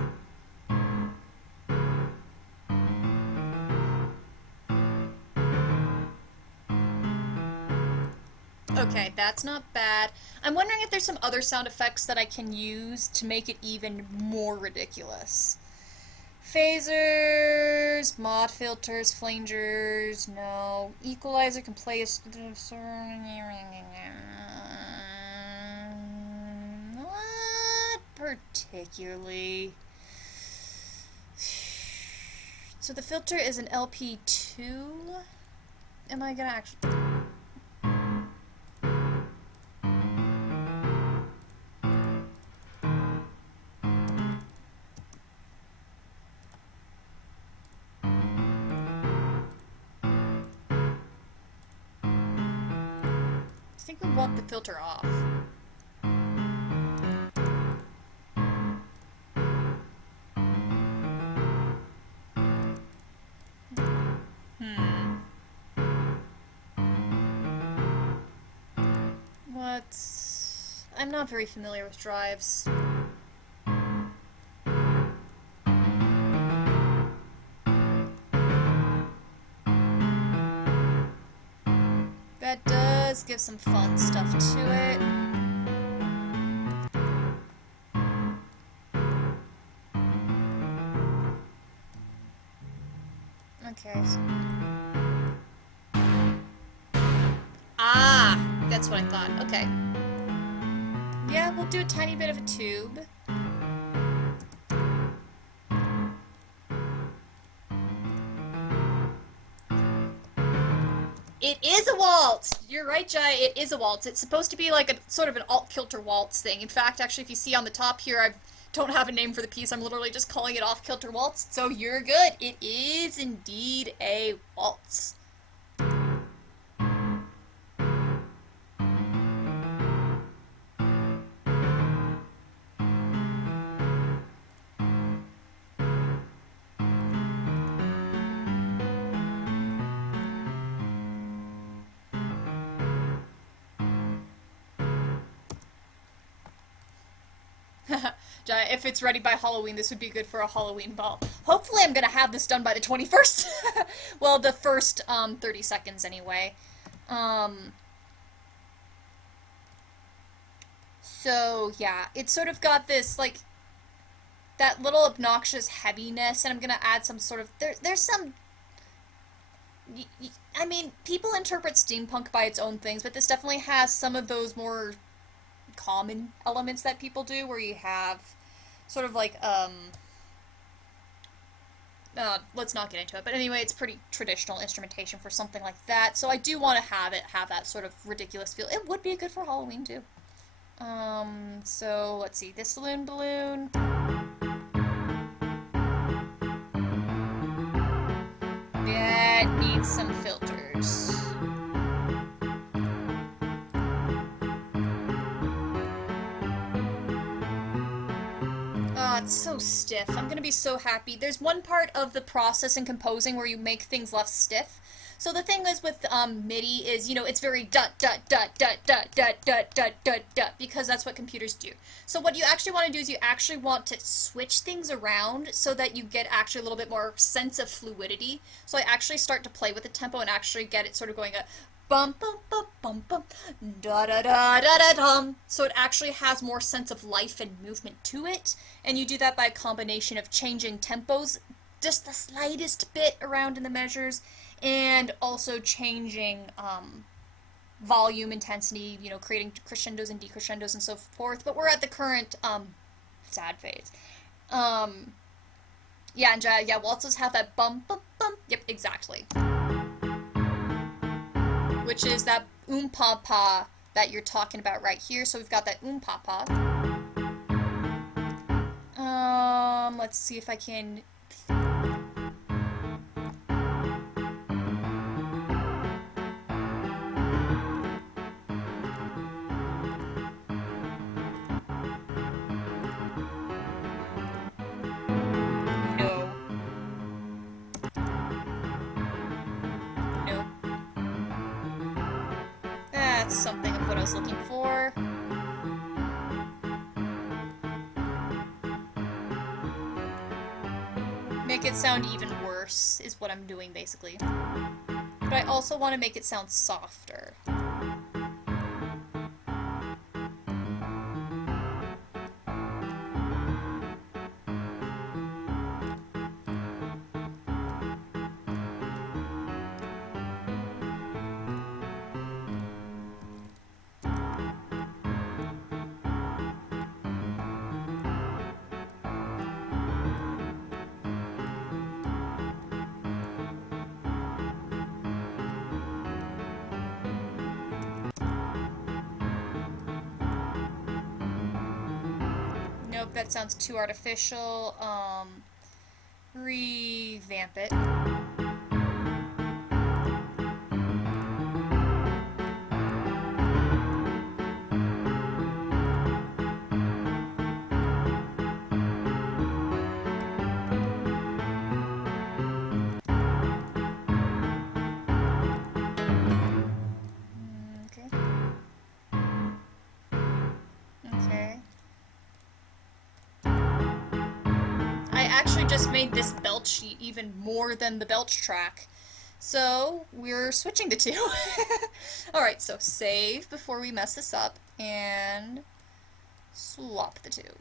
Okay, that's not bad. I'm wondering if there's some other sound effects that I can use to make it even more ridiculous. Phasers, mod filters, flangers, no. Equalizer can play a... Not particularly. So the filter is an LP2? Am I gonna actually... I think we want the filter off. I'm not very familiar with drives. That does give some fun stuff to it. Okay. Ah! That's what I thought. Okay. Yeah, we'll do a tiny bit of a tube. It is a waltz! You're right, Jai, it is a waltz. It's supposed to be like a sort of an alt-kilter waltz thing. In fact, actually, if you see on the top here, I don't have a name for the piece. I'm literally just calling it off-kilter waltz. So you're good. It is indeed a waltz. If it's ready by Halloween, this would be good for a Halloween ball. Hopefully I'm gonna have this done by the 21st. Well, the first 30 seconds anyway. So yeah, it's sort of got this like that little obnoxious heaviness, and I'm gonna add some sort of there's some. I mean, people interpret steampunk by its own things, but this definitely has some of those more common elements that people do, where you have sort of like let's not get into it, but anyway, it's pretty traditional instrumentation for something like that, so I do want to have that sort of ridiculous feel. It would be good for Halloween too. So let's see, this saloon balloon, that needs some filters. It's so stiff. I'm gonna be so happy. There's one part of the process in composing where you make things less stiff. So the thing is with MIDI is, you know, it's very dot dot dot dot dot dot dot dot dot dot, because that's what computers do. So what you actually want to do is you actually want to switch things around so that you get actually a little bit more sense of fluidity. So I actually start to play with the tempo and actually get it sort of going a bum bum bum bum bum da da da da da dum. So it actually has more sense of life and movement to it, and you do that by a combination of changing tempos just the slightest bit around in the measures, and also changing volume, intensity, you know, creating crescendos and decrescendos and so forth. But we're at the current sad phase. Yeah, and yeah, waltzes have that bum bum bum. Yep, exactly. Which is that pa that you're talking about right here. So we've got that pa. Let's see if I can. Something of what I was looking for. Make it sound even worse is what I'm doing basically. But I also want to make it sound softer. Nope, that sounds too artificial. Revamp it. actually just made this belch sheet even more than the belch track. So we're switching the two. Alright, so save before we mess this up, and swap the two.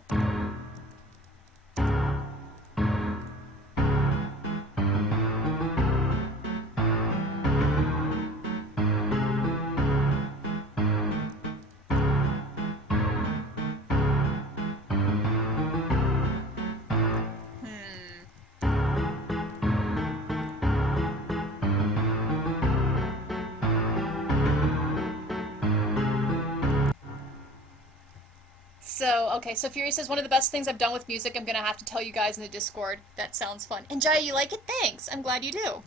So, okay, so Fury says, one of the best things I've done with music, I'm gonna have to tell you guys in the Discord. That sounds fun. And Jaya, you like it? Thanks! I'm glad you do.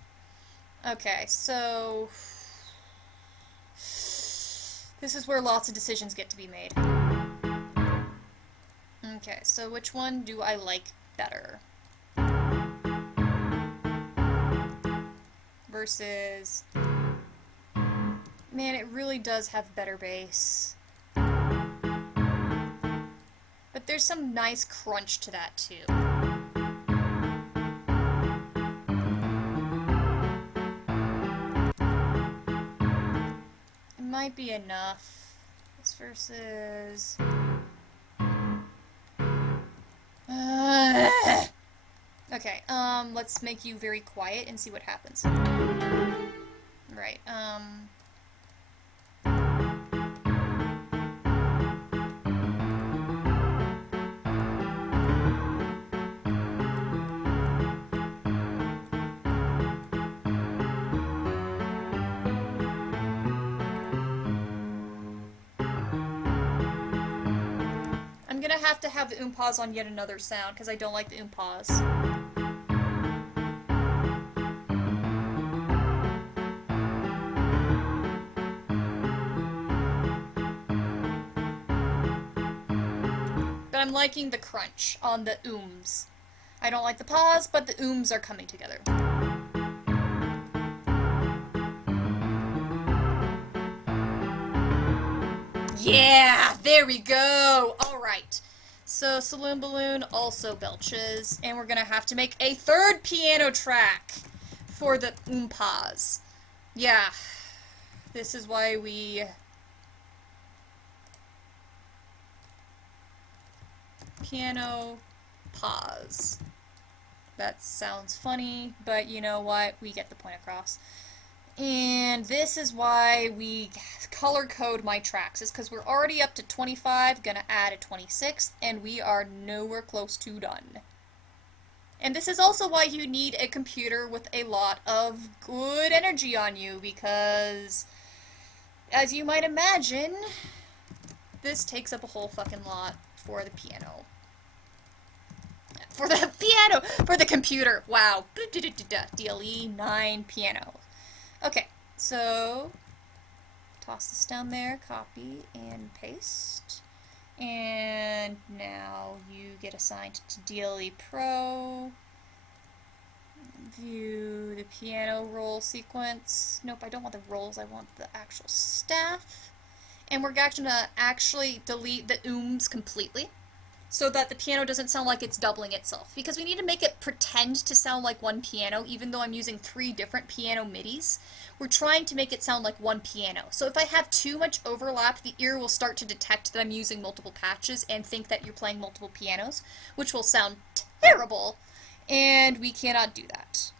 Okay, so... this is where lots of decisions get to be made. Okay, so which one do I like better? Versus... man, it really does have better bass. But there's some nice crunch to that, too. It might be enough. This versus... okay, let's make you very quiet and see what happens. Right, I'm gonna have to have the oompahs on yet another sound, because I don't like the oompahs. But I'm liking the crunch on the ooms. I don't like the pause, but the ooms are coming together. Yeah, there we go. All right. So Saloon Balloon also belches, and we're gonna have to make a third piano track for the oompahs. Yeah, this is why we piano pause. That sounds funny, but you know what? We get the point across. And this is why we color code my tracks, is because we're already up to 25, gonna add a 26th, and we are nowhere close to done. And this is also why you need a computer with a lot of good energy on you, because, as you might imagine, this takes up a whole fucking lot for the piano. For the piano! For the computer! Wow. DLE 9 piano. Okay, so toss this down there, copy and paste. And now you get assigned to DLE Pro. View the piano roll sequence. Nope, I don't want the rolls, I want the actual staff. And we're going to actually delete the ooms completely, so that the piano doesn't sound like it's doubling itself. Because we need to make it pretend to sound like one piano, even though I'm using 3 different piano MIDIs. We're trying to make it sound like one piano. So if I have too much overlap, the ear will start to detect that I'm using multiple patches and think that you're playing multiple pianos, which will sound terrible, and we cannot do that.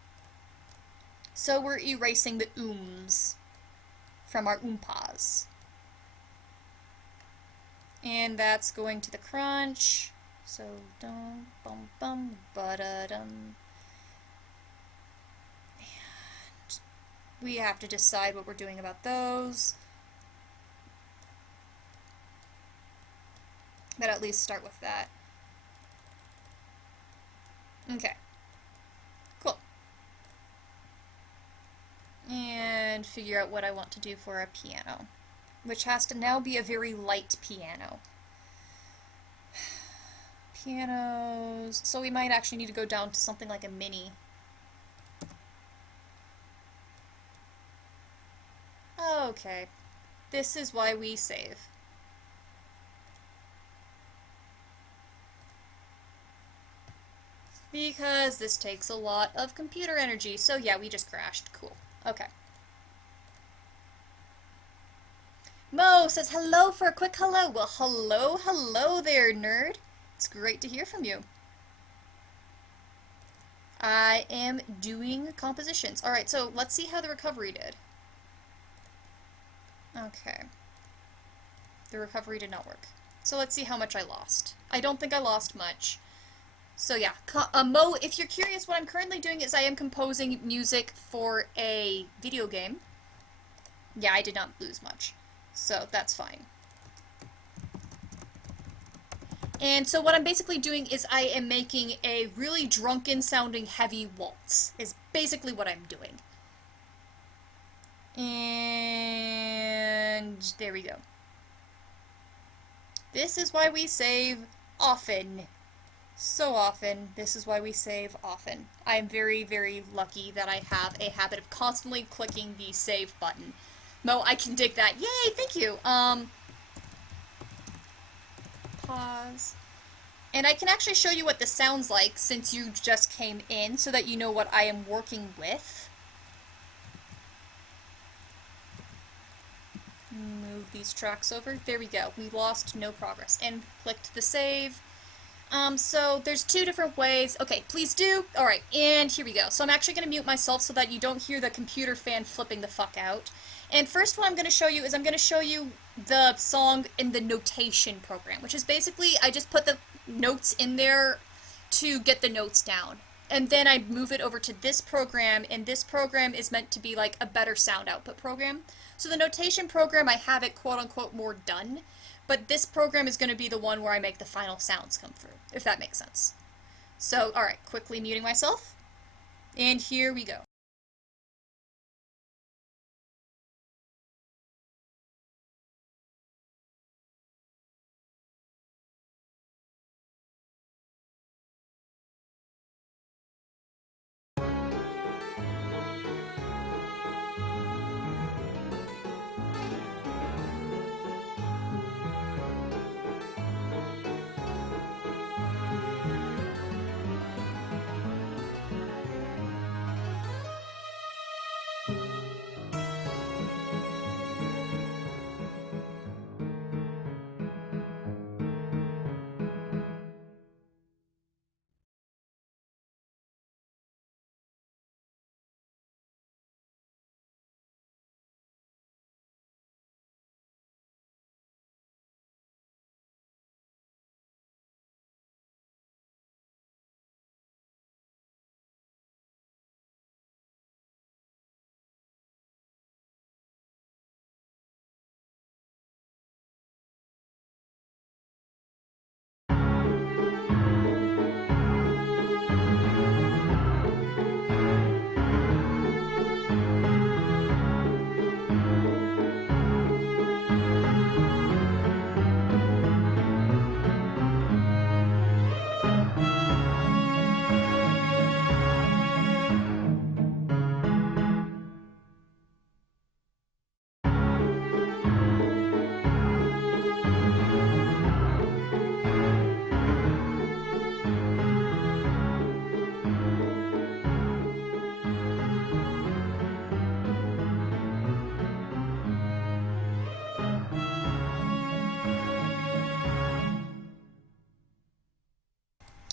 So we're erasing the ooms from our oompahs. And that's going to the crunch. So dum bum bum ba-da dum. And we have to decide what we're doing about those. But at least start with that. Okay. Cool. And figure out what I want to do for a piano, which has to now be a very light piano. Pianos... so we might actually need to go down to something like a mini. Okay. This is why we save. Because this takes a lot of computer energy. So yeah, we just crashed. Cool. Okay. Mo says hello for a quick hello. Well, hello there, nerd. It's great to hear from you. I am doing compositions. Alright, so let's see how the recovery did. Okay. The recovery did not work. So let's see how much I lost. I don't think I lost much. So yeah, Mo, if you're curious, what I'm currently doing is I am composing music for a video game. Yeah, I did not lose much. So that's fine. And so what I'm basically doing is I am making a really drunken sounding heavy waltz, is basically what I'm doing. And there we go. This is why we save often. So often. This is why we save often. I am very, very lucky that I have a habit of constantly clicking the save button. Mo, I can dig that. Yay, thank you. Pause. And I can actually show you what this sounds like since you just came in so that you know what I am working with. Move these tracks over. There we go. We lost no progress. And clicked the save. So there's two different ways. Okay, please do. Alright, and here we go. So I'm actually going to mute myself so that you don't hear the computer fan flipping the fuck out. And first what I'm going to show you is I'm going to show you the song in the notation program, which is basically I just put the notes in there to get the notes down. And then I move it over to this program, and this program is meant to be like a better sound output program. So the notation program, I have it quote-unquote more done, but this program is going to be the one where I make the final sounds come through, if that makes sense. So, alright, quickly muting myself, and here we go.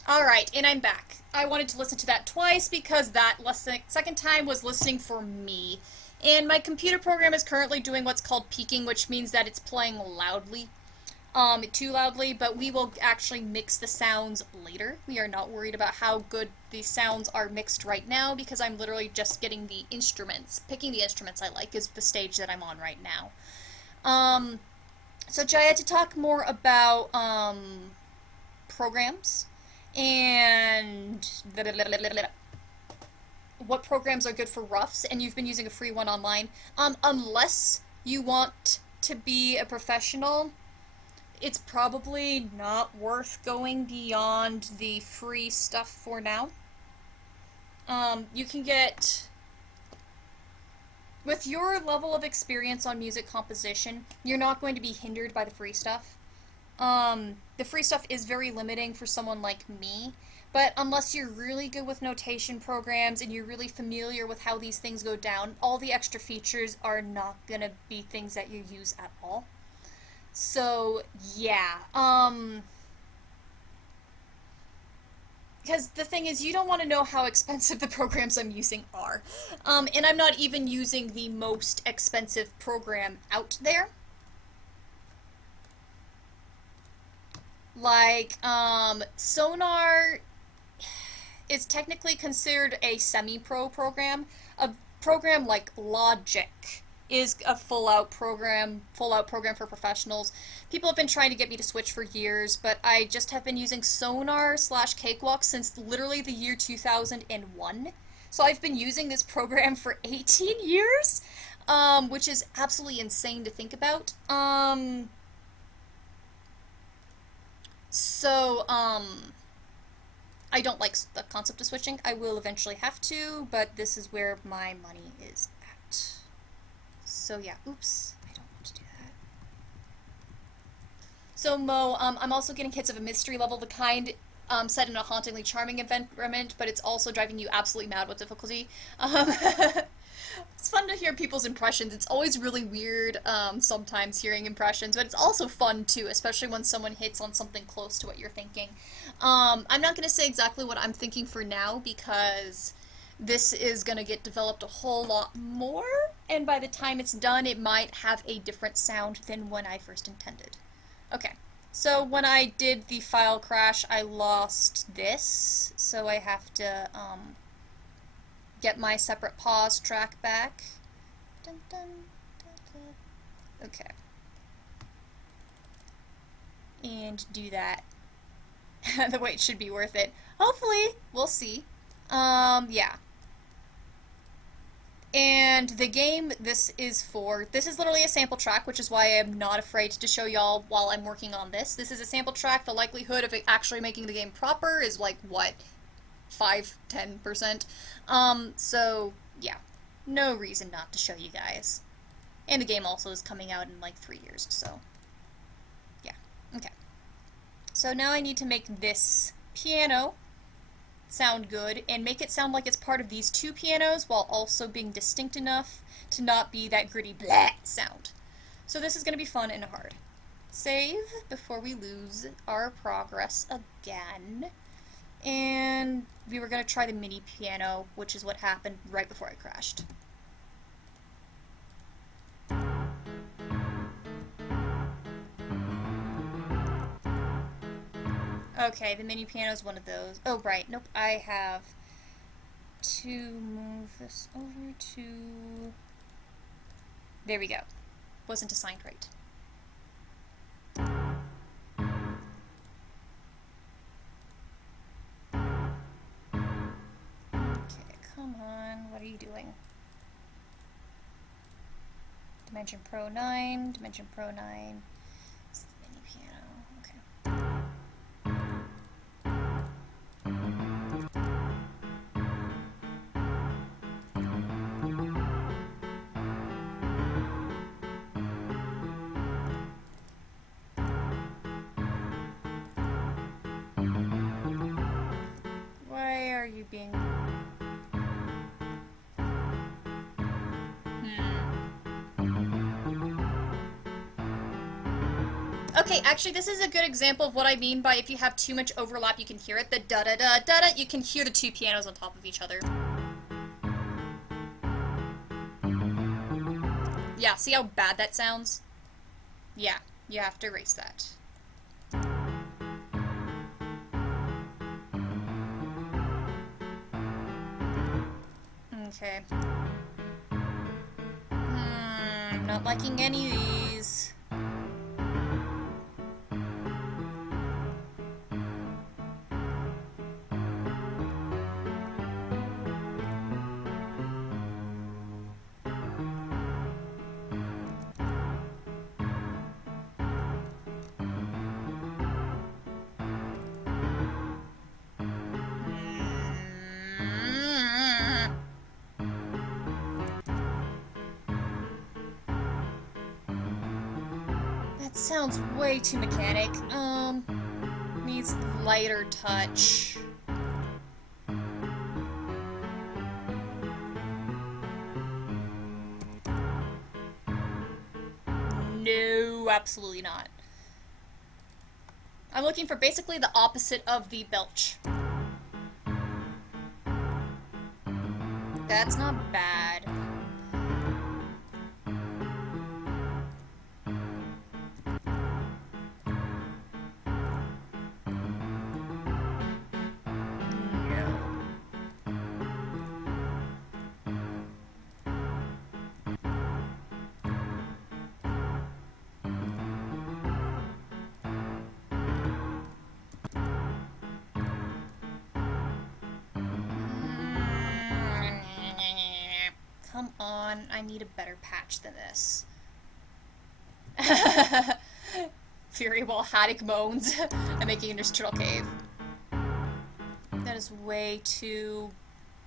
Alright, and I'm back. I wanted to listen to that twice because that second time was listening for me. And my computer program is currently doing what's called peaking, which means that it's playing loudly. Too loudly, but we will actually mix the sounds later. We are not worried about how good the sounds are mixed right now because I'm literally just getting the instruments. Picking the instruments I like is the stage that I'm on right now. So Jaya, to talk more about programs and what programs are good for roughs, and you've been using a free one online. Unless you want to be a professional, it's probably not worth going beyond the free stuff for now. You can get, with your level of experience on music composition, you're not going to be hindered by the free stuff. The free stuff is very limiting for someone like me, but unless you're really good with notation programs and you're really familiar with how these things go down, all the extra features are not gonna be things that you use at all. So, yeah, because the thing is, you don't want to know how expensive the programs I'm using are. And I'm not even using the most expensive program out there. Like, Sonar is technically considered a semi-pro program. A program like Logic is a full-out program for professionals. People have been trying to get me to switch for years, but I just have been using Sonar slash Cakewalk since literally the year 2001. So I've been using this program for 18 years, which is absolutely insane to think about. So, I don't like the concept of switching. I will eventually have to, but this is where my money is at. So yeah, oops, I don't want to do that. So Mo, I'm also getting hits of a mystery level, the kind set in a hauntingly charming environment, but it's also driving you absolutely mad with difficulty. It's fun to hear people's impressions. It's always really weird sometimes hearing impressions, but it's also fun too, especially when someone hits on something close to what you're thinking. I'm not going to say exactly what I'm thinking for now because this is going to get developed a whole lot more, and by the time it's done, it might have a different sound than when I first intended. Okay, so when I did the file crash, I lost this, so I have to get my separate pause track back. Dun, dun, dun, dun. Okay. And do that. The wait should be worth it. Hopefully, we'll see. Yeah. And the game this is literally a sample track, which is why I'm not afraid to show y'all while I'm working on this. This is a sample track. The likelihood of it actually making the game proper is like, what, 5-10%. So yeah, no reason not to show you guys. And the game also is coming out in like 3 years, so yeah, okay. So now I need to make this piano sound good and make it sound like it's part of these two pianos while also being distinct enough to not be that gritty blah sound. So this is going to be fun and hard. Save before we lose our progress again. And we were going to try the MIDI piano, which is what happened right before I crashed. Okay, the MIDI piano is one of those. Oh, right. Nope, I have to move this over to... There we go. Wasn't assigned right. Okay, come on. What are you doing? Dimension Pro 9, Dimension Pro 9. It's the MIDI piano. Okay. Why are you being... Okay, actually, this is a good example of what I mean by if you have too much overlap, you can hear it. The da-da-da-da-da, you can hear the two pianos on top of each other. Yeah, see how bad that sounds? Yeah, you have to erase that. Okay. Not liking any of these. That sounds way too mechanic. Needs lighter touch. No, absolutely not. I'm looking for basically the opposite of the belch. That's not bad. Come on, I need a better patch than this. Fury while Haddock moans. I'm making a nurse turtle cave. That is way too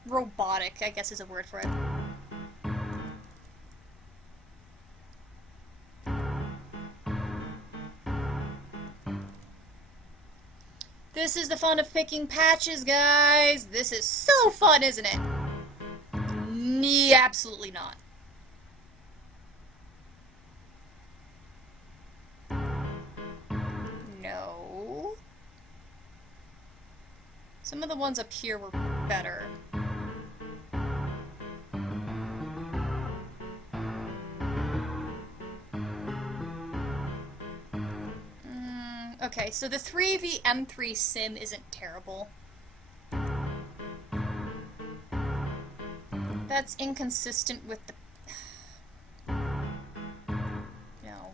robotic, I guess is a word for it. This is the fun of picking patches, guys. This is so fun, isn't it? Absolutely not. No. Some of the ones up here were better. Okay, so the 3V M3 sim isn't terrible. That's inconsistent with the... No.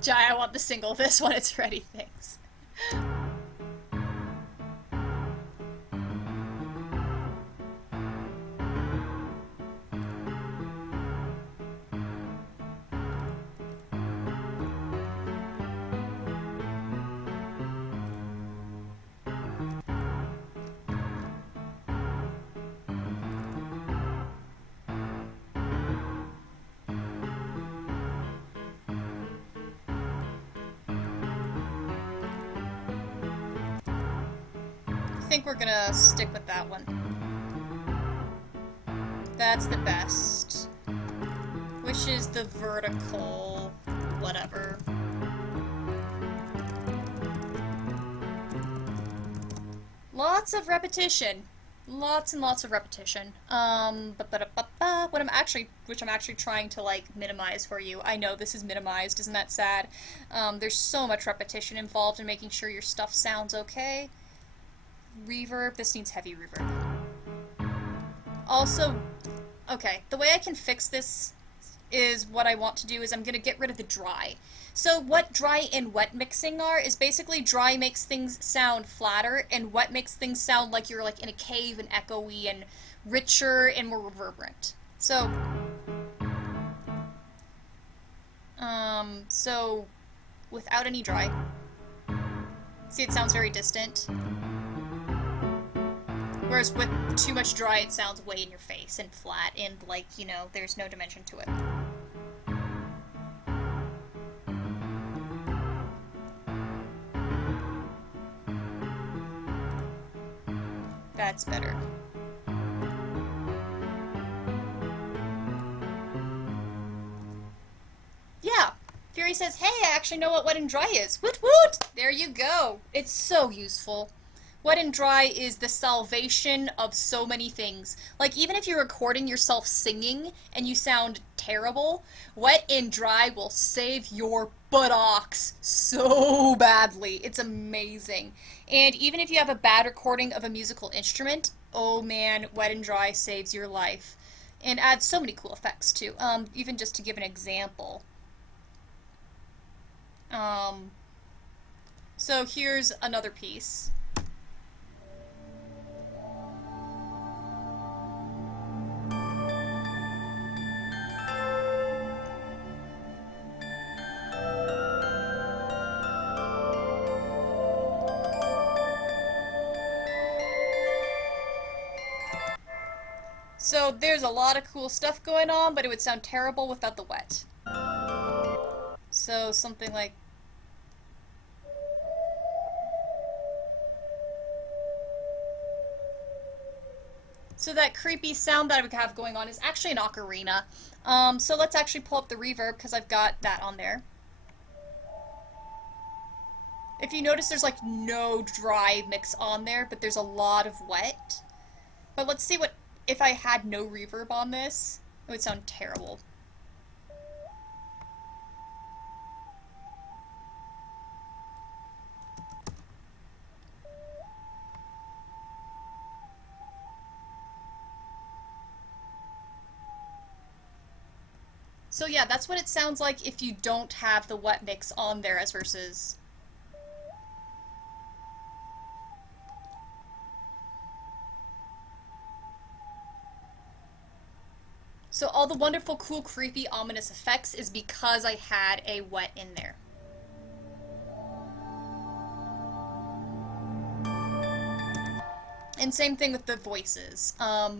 Jai, I want the single. This one, it's ready. Thanks. I think we're gonna stick with that one. That's the best. Which is the vertical... whatever. Lots of repetition. Lots and lots of repetition. Which I'm actually trying to, like, minimize for you. I know this is minimized, isn't that sad? There's so much repetition involved in making sure your stuff sounds okay. Reverb, this needs heavy reverb. Also, okay, the way I can fix this is what I want to do is I'm going to get rid of the dry. So what dry and wet mixing are is basically dry makes things sound flatter and wet makes things sound like you're like in a cave and echoey and richer and more reverberant. So, without any dry, see it sounds very distant. Whereas with too much dry, it sounds way in your face and flat and like, you know, there's no dimension to it. That's better. Yeah! Fury says, hey, I actually know what wet and dry is. Woot woot! There you go. It's so useful. Wet and dry is the salvation of so many things. Like, even if you're recording yourself singing and you sound terrible, wet and dry will save your buttocks so badly. It's amazing. And even if you have a bad recording of a musical instrument, oh man, wet and dry saves your life. And adds so many cool effects, too. Even just to give an example. So here's another piece. So there's a lot of cool stuff going on, but it would sound terrible without the wet. So something like... So that creepy sound that I would have going on is actually an ocarina. So let's actually pull up the reverb because I've got that on there. If you notice, there's like no dry mix on there, but there's a lot of wet. But let's see what, if I had no reverb on this, it would sound terrible. So yeah, that's what it sounds like if you don't have the wet mix on there as versus... So all the wonderful, cool, creepy, ominous effects is because I had a wet in there. And same thing with the voices.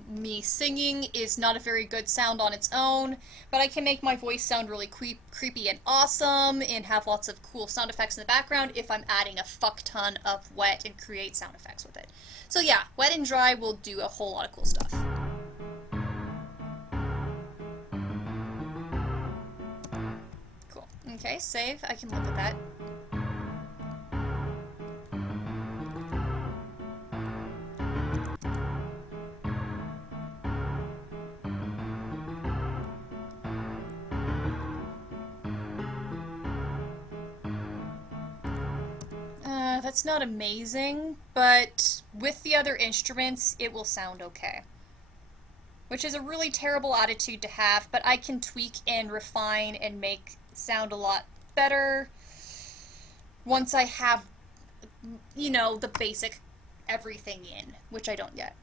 Me singing is not a very good sound on its own, but I can make my voice sound really creepy and awesome and have lots of cool sound effects in the background if I'm adding a fuck ton of wet and create sound effects with it. So yeah, wet and dry will do a whole lot of cool stuff. Cool. Okay, save. I can look at that. That's not amazing, but with the other instruments, it will sound okay. Which is a really terrible attitude to have, but I can tweak and refine and make sound a lot better once I have, you know, the basic everything in, which I don't yet.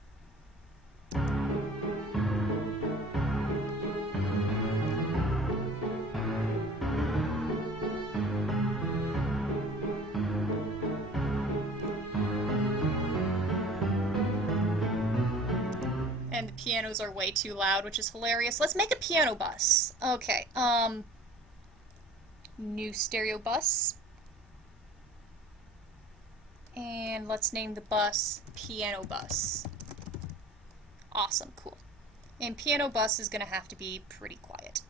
And the pianos are way too loud, which is hilarious. Let's make a piano bus. Okay, new stereo bus. And let's name the bus Piano Bus. Awesome, cool. And Piano Bus is gonna have to be pretty quiet.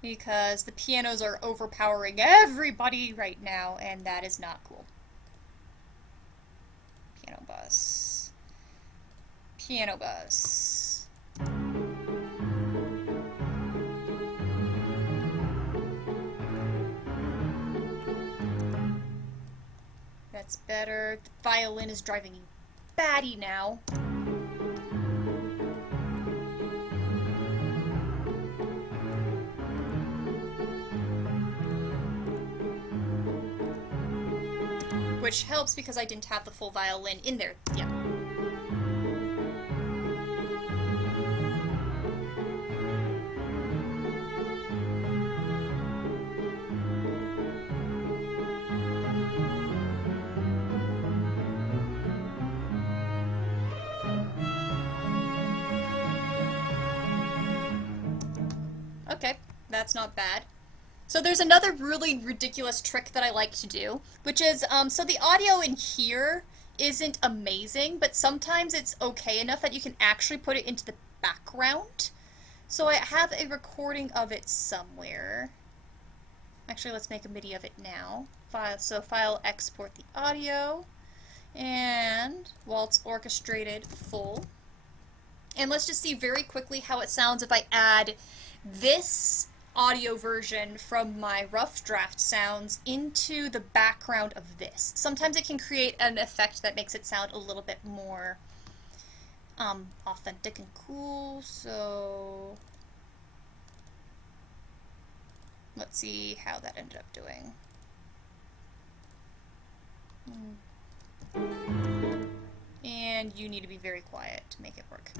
Because the pianos are overpowering everybody right now, and that is not cool. Piano bus. Piano bus. That's better. The violin is driving me batty now. Which helps because I didn't have the full violin in there yet. Okay, that's not bad. So there's another really ridiculous trick that I like to do, which is, so the audio in here isn't amazing, but sometimes it's okay enough that you can actually put it into the background. So I have a recording of it somewhere. Actually, let's make a MIDI of it now. File, export the audio, and Waltz orchestrated full. And let's just see very quickly how it sounds if I add this audio version from my rough draft sounds into the background of this. Sometimes it can create an effect that makes it sound a little bit more authentic and cool. So let's see how that ended up doing. And you need to be very quiet to make it work.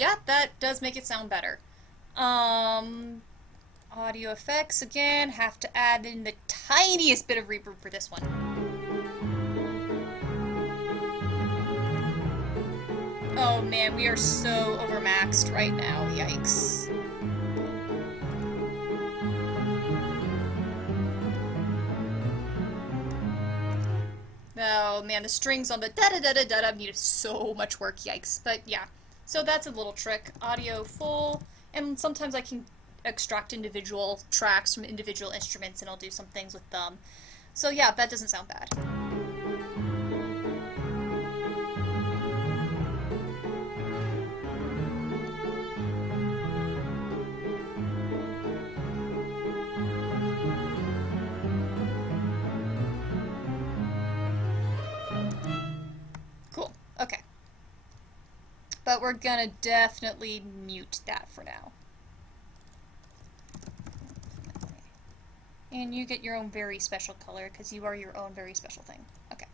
Yeah, that does make it sound better. Audio effects, again, have to add in the tiniest bit of reverb for this one. Oh man, we are so overmaxed right now, yikes. Oh man, the strings on the da-da-da-da-da needed so much work, yikes. But yeah, so that's a little trick. Audio full, and sometimes I can extract individual tracks from individual instruments and I'll do some things with them. So yeah, that doesn't sound bad. Cool, okay. But we're gonna definitely mute that for now. And you get your own very special color, because you are your own very special thing. Okay.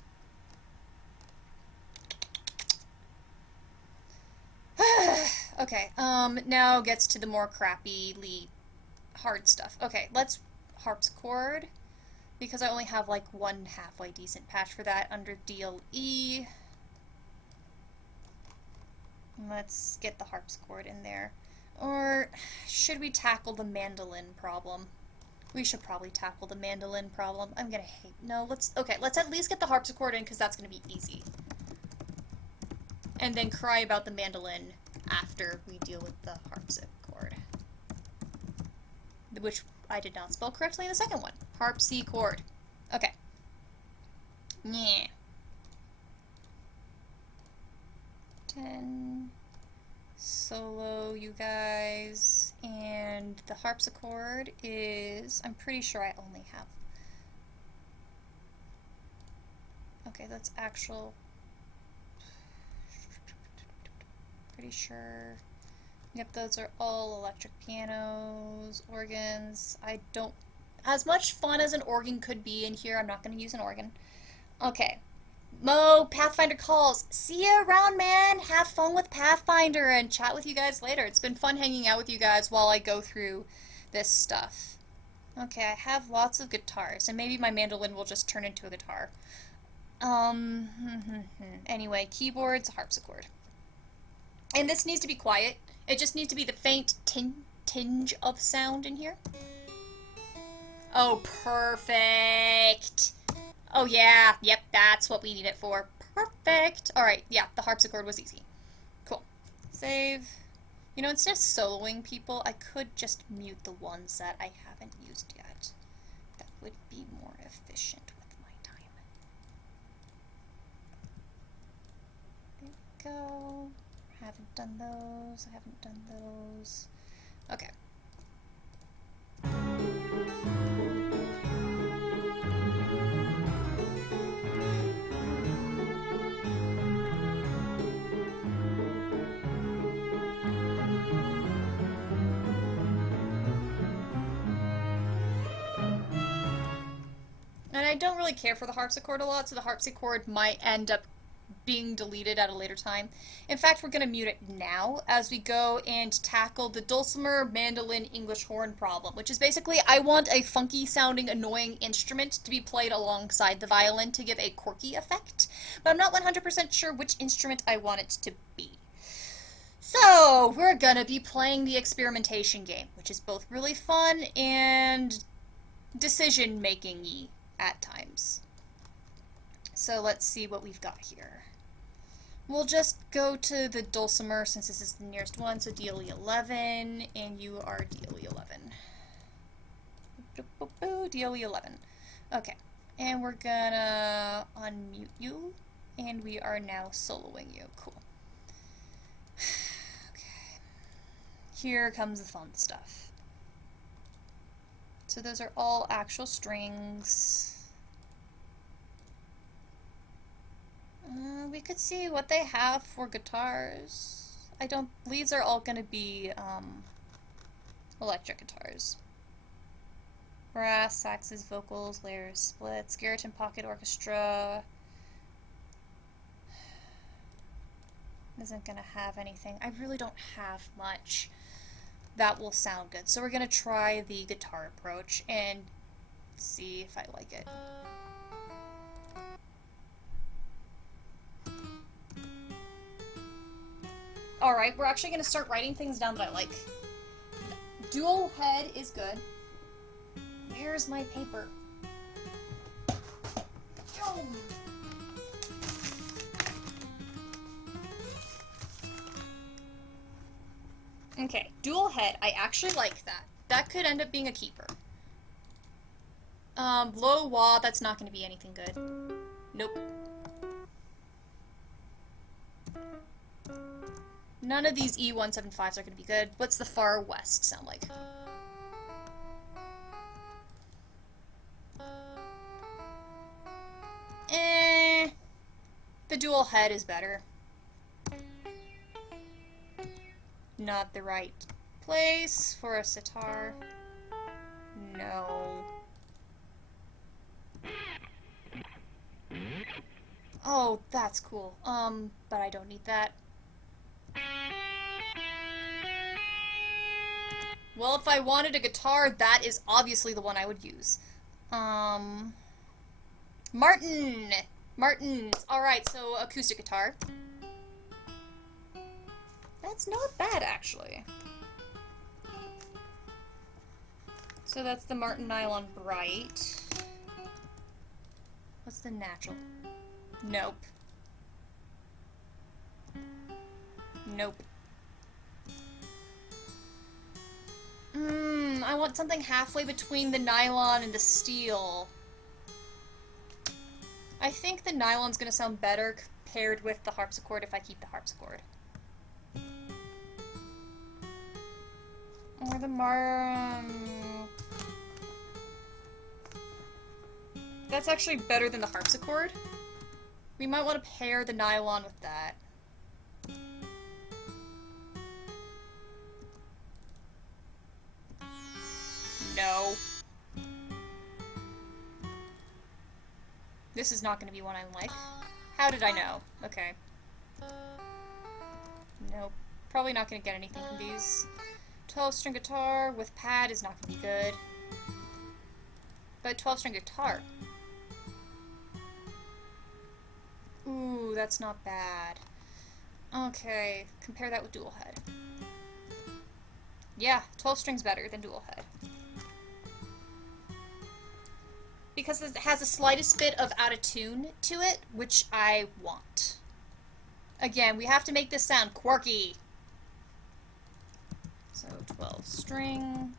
Okay, now gets to the more crappily hard stuff. Okay, let's harpsichord, because I only have like one halfway decent patch for that under DLE. Let's get the harpsichord in there. Or should we tackle the mandolin problem? We should probably tackle the mandolin problem. I'm gonna hate... No, let's at least get the harpsichord in, because that's gonna be easy. And then cry about the mandolin after we deal with the harpsichord. Which I did not spell correctly in the second one. Harpsichord. Okay. Yeah. 10... solo, you guys, and the harpsichord is, I'm pretty sure I only have, okay, that's actual, pretty sure, yep, those are all electric pianos, organs. I don't, as much fun as an organ could be in here, I'm not going to use an organ. Okay. Mo, Pathfinder calls. See you around, man. Have fun with Pathfinder and chat with you guys later. It's been fun hanging out with you guys while I go through this stuff. Okay, I have lots of guitars, and maybe my mandolin will just turn into a guitar. Anyway, keyboards, harpsichord. And this needs to be quiet. It just needs to be the faint tinge of sound in here. Oh, perfect. Oh yeah, yep, that's what we need it for. Perfect. Alright, yeah, the harpsichord was easy. Cool. Save. You know, instead of soloing people, I could just mute the ones that I haven't used yet. That would be more efficient with my time. There we go. Haven't done those, I haven't done those. Okay. And I don't really care for the harpsichord a lot, so the harpsichord might end up being deleted at a later time. In fact, we're going to mute it now as we go and tackle the dulcimer, mandolin, English horn problem, which is basically I want a funky sounding, annoying instrument to be played alongside the violin to give a quirky effect, but I'm not 100% sure which instrument I want it to be. So, we're going to be playing the experimentation game, which is both really fun and decision-making-y at times. So let's see what we've got here. We'll just go to the dulcimer since this is the nearest one, so DLE 11, and you are DLE 11. DLE 11. Okay, and we're gonna unmute you, and we are now soloing you. Cool. Okay. Here comes the fun stuff. So those are all actual strings. We could see what they have for guitars. Leads are all going to be electric guitars. Brass, saxes, vocals, layers, splits, Garrett pocket orchestra. isn't gonna have anything. I really don't have much that will sound good. So we're gonna try the guitar approach and see if I like it. Alright, we're actually gonna start writing things down that I like. Dual head is good. Where's my paper? Oh. Okay, dual head. I actually like that. That could end up being a keeper. Low wah, that's not going to be anything good. Nope. None of these E175s are going to be good. What's the far west sound like? The dual head is better. Not the right place for a sitar. No. Oh, that's cool. But I don't need that. Well, if I wanted a guitar, that is obviously the one I would use. Martin! Martins! Alright, so acoustic guitar. That's not bad, actually. So that's the Martin Nylon Bright. What's the natural? Nope. Nope. I want something halfway between the nylon and the steel. I think the nylon's gonna sound better paired with the harpsichord if I keep the harpsichord. Or the That's actually better than the harpsichord. We might want to pair the nylon with that. No. This is not going to be one I like. How did I know? Okay. Nope. Probably not going to get anything from these. 12-string guitar with pad is not going to be good. But 12-string guitar. Ooh, that's not bad. Okay, compare that with dual head. Yeah, 12 strings better than dual head. Because it has the slightest bit of out of tune to it, which I want. Again, we have to make this sound quirky. So 12 string.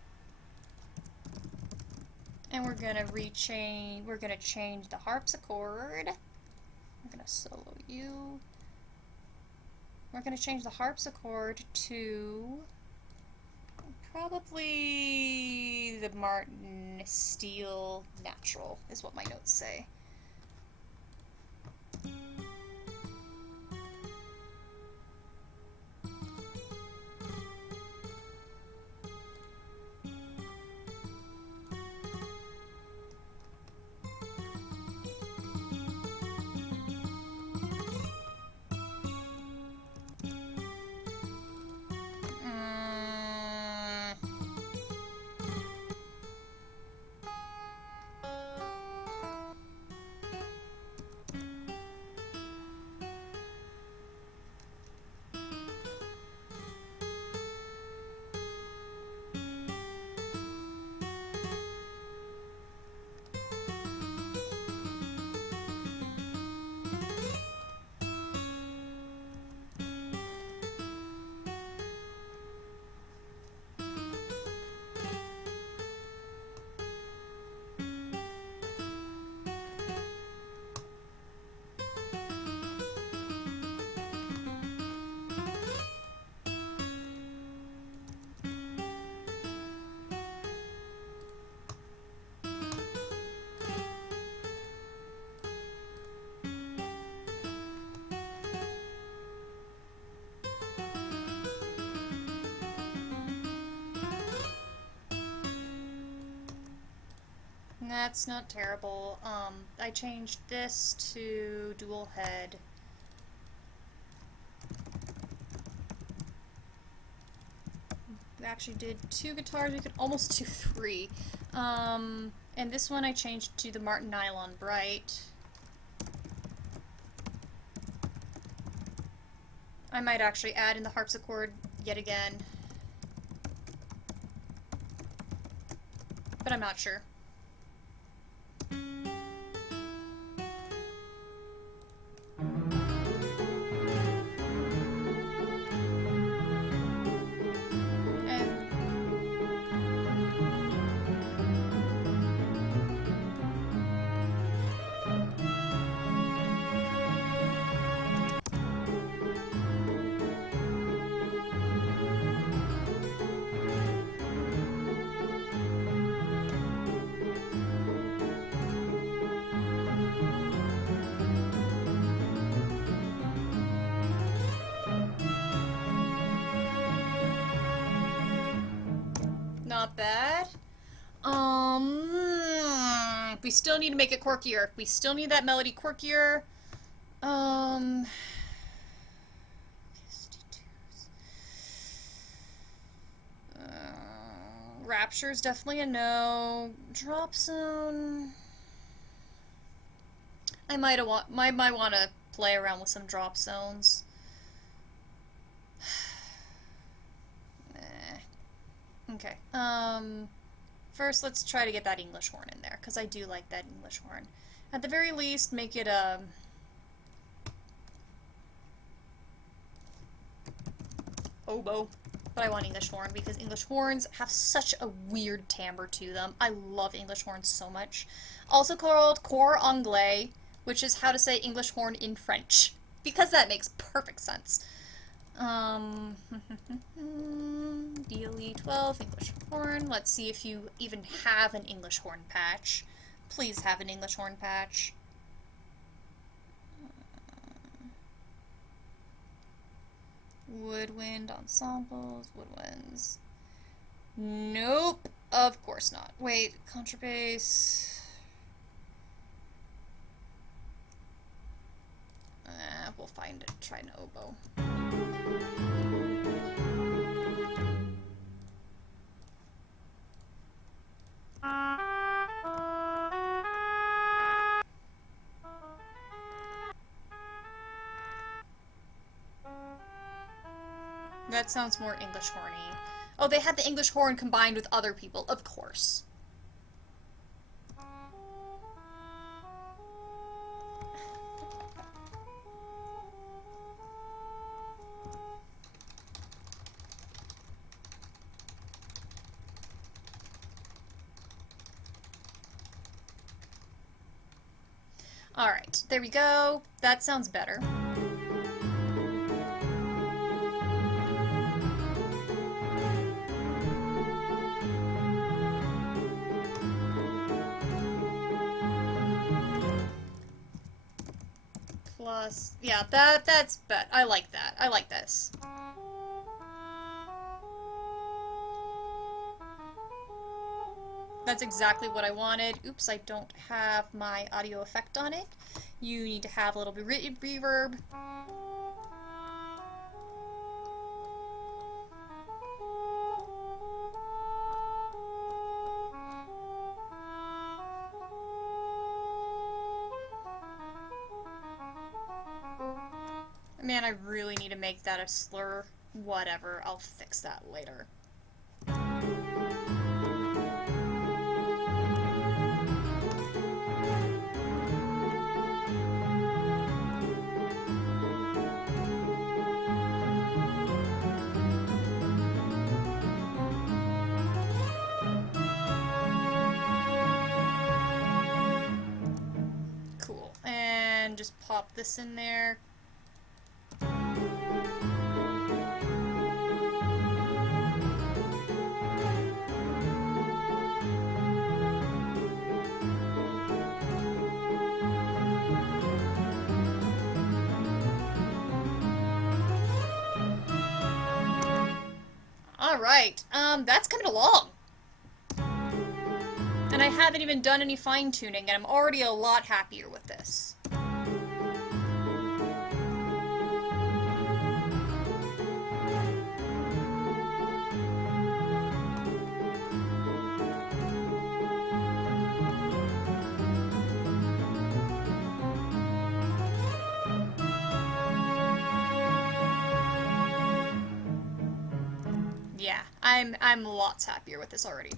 And we're gonna change the harpsichord. I'm gonna solo you. We're gonna change the harpsichord to probably the Martin Steel Natural, is what my notes say. That's not terrible. I changed this to dual head. We actually did 2 guitars, we could almost do 3. And this one I changed to the Martin Nylon Bright. I might actually add in the harpsichord yet again. But I'm not sure. Not bad. We still need to make it quirkier. We still need that melody quirkier. Rapture's definitely a no. Drop zone. I might want to play around with some drop zones. Okay. First, let's try to get that English horn in there, because I do like that English horn. At the very least, make it a... oboe. But I want English horn, because English horns have such a weird timbre to them. I love English horns so much. Also called cor anglais, which is how to say English horn in French, because that makes perfect sense. DLE12, English horn. Let's see if you even have an English horn patch. Please have an English horn patch. Woodwind ensembles, woodwinds. Nope, of course not. Wait, contrabass. We'll find it. Try an oboe. That sounds more English horny. Oh, they had the English horn combined with other people, of course. Alright, there we go. That sounds better. Plus, yeah, that's better. I like that. I like this. That's exactly what I wanted. Oops, I don't have my audio effect on it. You need to have a little bit of reverb. Man, I really need to make that a slur. Whatever, I'll fix that later. Cool, and just pop this in there. Alright, that's coming along. And I haven't even done any fine-tuning, and I'm already a lot happier with this. I'm lots happier with this already.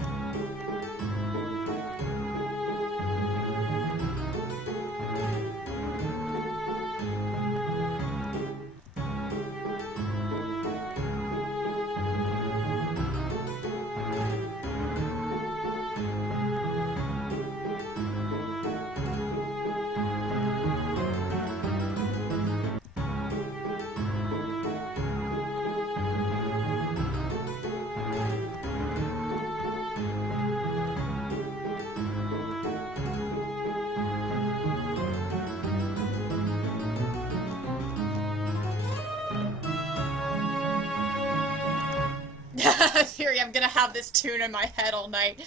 Fury, I'm gonna have this tune in my head all night.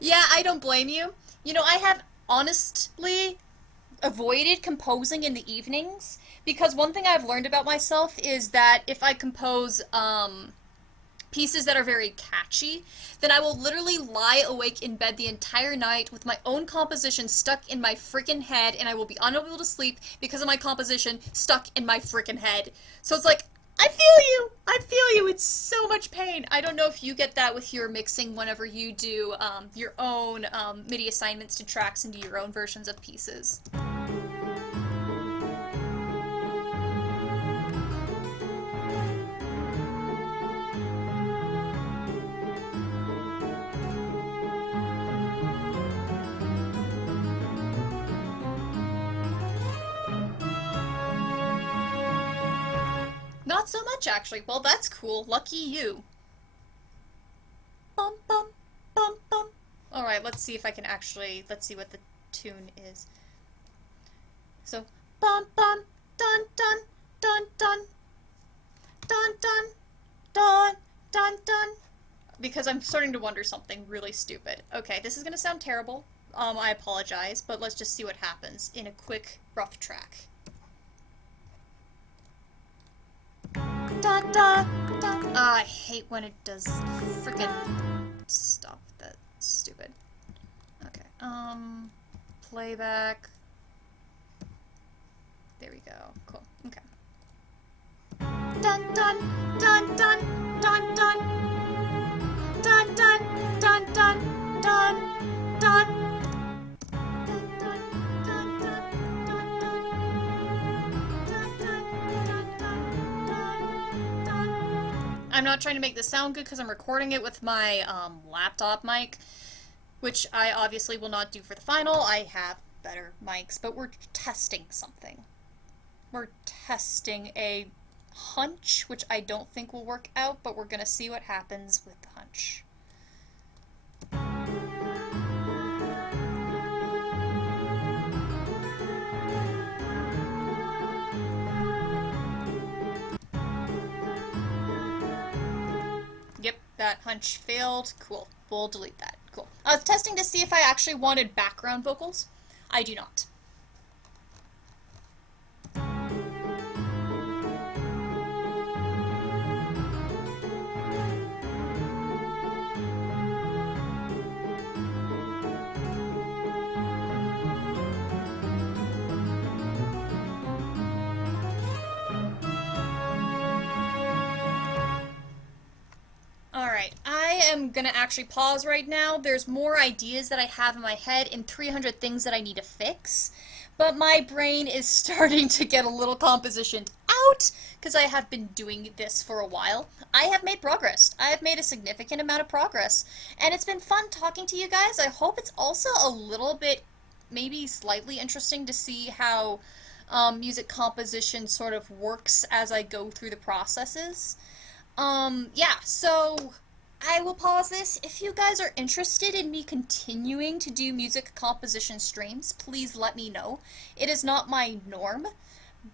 Yeah, I don't blame you. You know, I have honestly avoided composing in the evenings because one thing I've learned about myself is that if I compose pieces that are very catchy, then I will literally lie awake in bed the entire night with my own composition stuck in my freaking head, and I will be unable to sleep because of my composition stuck in my freaking head. So it's like, I feel you! I feel you! It's so much pain! I don't know if you get that with your mixing whenever you do your own MIDI assignments to tracks and do your own versions of pieces. Not so much, actually. Well, that's cool. Lucky you. Bum, bum, bum, bum. Alright, let's see if I can actually... Let's see what the tune is. So, bum, bum, dun, dun, dun, dun. Dun, dun, dun, dun, dun. Because I'm starting to wonder something really stupid. Okay, this is gonna sound terrible. I apologize, but let's just see what happens in a quick, rough track. Da, da, da. I hate when it does frickin' stop. That's stupid. Okay. Playback. There we go. Cool. Okay. Dun dun dun dun dun dun dun dun dun dun dun dun. I'm not trying to make this sound good because I'm recording it with my laptop mic, which I obviously will not do for the final. I have better mics, but we're testing something. We're testing a hunch, which I don't think will work out, but we're going to see what happens with the hunch. Yep, that hunch failed. Cool. We'll delete that. Cool. I was testing to see if I actually wanted background vocals. I do not. Alright, I am gonna actually pause right now. There's more ideas that I have in my head and 300 things that I need to fix, but my brain is starting to get a little compositioned out because I have been doing this for a while. I have made progress. I have made a significant amount of progress, and it's been fun talking to you guys. I hope it's also a little bit, maybe slightly interesting to see how music composition sort of works as I go through the processes. Yeah, so I will pause this. If you guys are interested in me continuing to do music composition streams, please let me know. It is not my norm,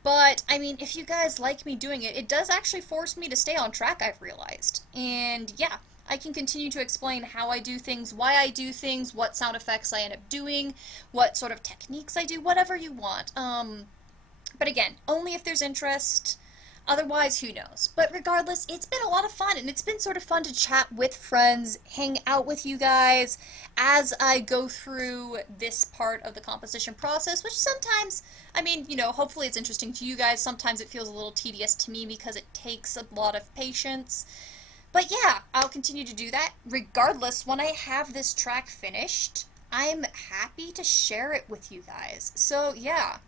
but, I mean, if you guys like me doing it, it does actually force me to stay on track, I've realized. And, yeah, I can continue to explain how I do things, why I do things, what sound effects I end up doing, what sort of techniques I do, whatever you want. But again, only if there's interest. Otherwise, who knows? But regardless, it's been a lot of fun, and it's been sort of fun to chat with friends, hang out with you guys as I go through this part of the composition process, which sometimes, I mean, you know, hopefully it's interesting to you guys. Sometimes it feels a little tedious to me because it takes a lot of patience. But yeah, I'll continue to do that. Regardless, when I have this track finished, I'm happy to share it with you guys. So yeah.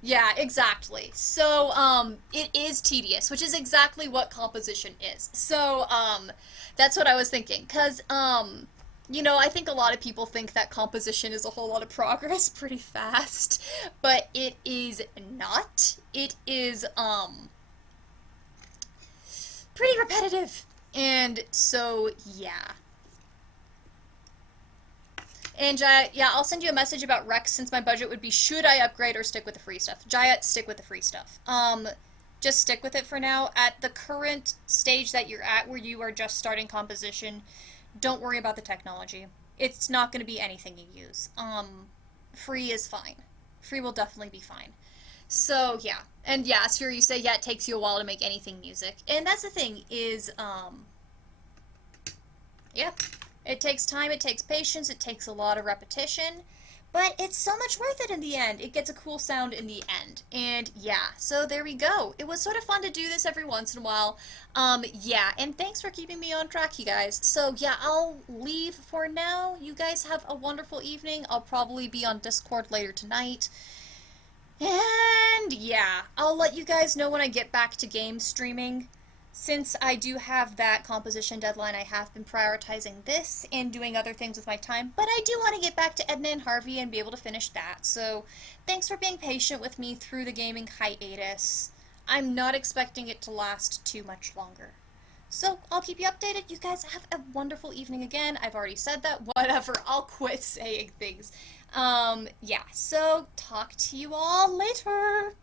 Yeah, exactly. So, it is tedious, which is exactly what composition is. So, that's what I was thinking. Because, I think a lot of people think that composition is a whole lot of progress pretty fast, but it is not. It is, pretty repetitive. And so, yeah. And Jaya, yeah, I'll send you a message about Rex since my budget would be should I upgrade or stick with the free stuff. Jaya, stick with the free stuff. Just stick with it for now. At the current stage that you're at, where you are just starting composition, don't worry about the technology. It's not going to be anything you use. Free is fine. Free will definitely be fine. So yeah, and yeah, Sphere, you say yeah, it takes you a while to make anything music, and that's the thing is, yeah, it takes time, it takes patience, it takes a lot of repetition, but it's so much worth it in the end. It gets a cool sound in the end. And yeah, so there we go. It was sort of fun to do this every once in a while. Yeah, and thanks for keeping me on track, you guys. So yeah, I'll leave for now. You guys have a wonderful evening. I'll probably be on Discord later tonight. And yeah, I'll let you guys know when I get back to game streaming. Since I do have that composition deadline, I have been prioritizing this and doing other things with my time, but I do want to get back to Edna and Harvey and be able to finish that. So thanks for being patient with me through the gaming hiatus. I'm not expecting it to last too much longer. So I'll keep you updated. You guys have a wonderful evening again. I've already said that. Whatever. I'll quit saying things. Yeah. So talk to you all later.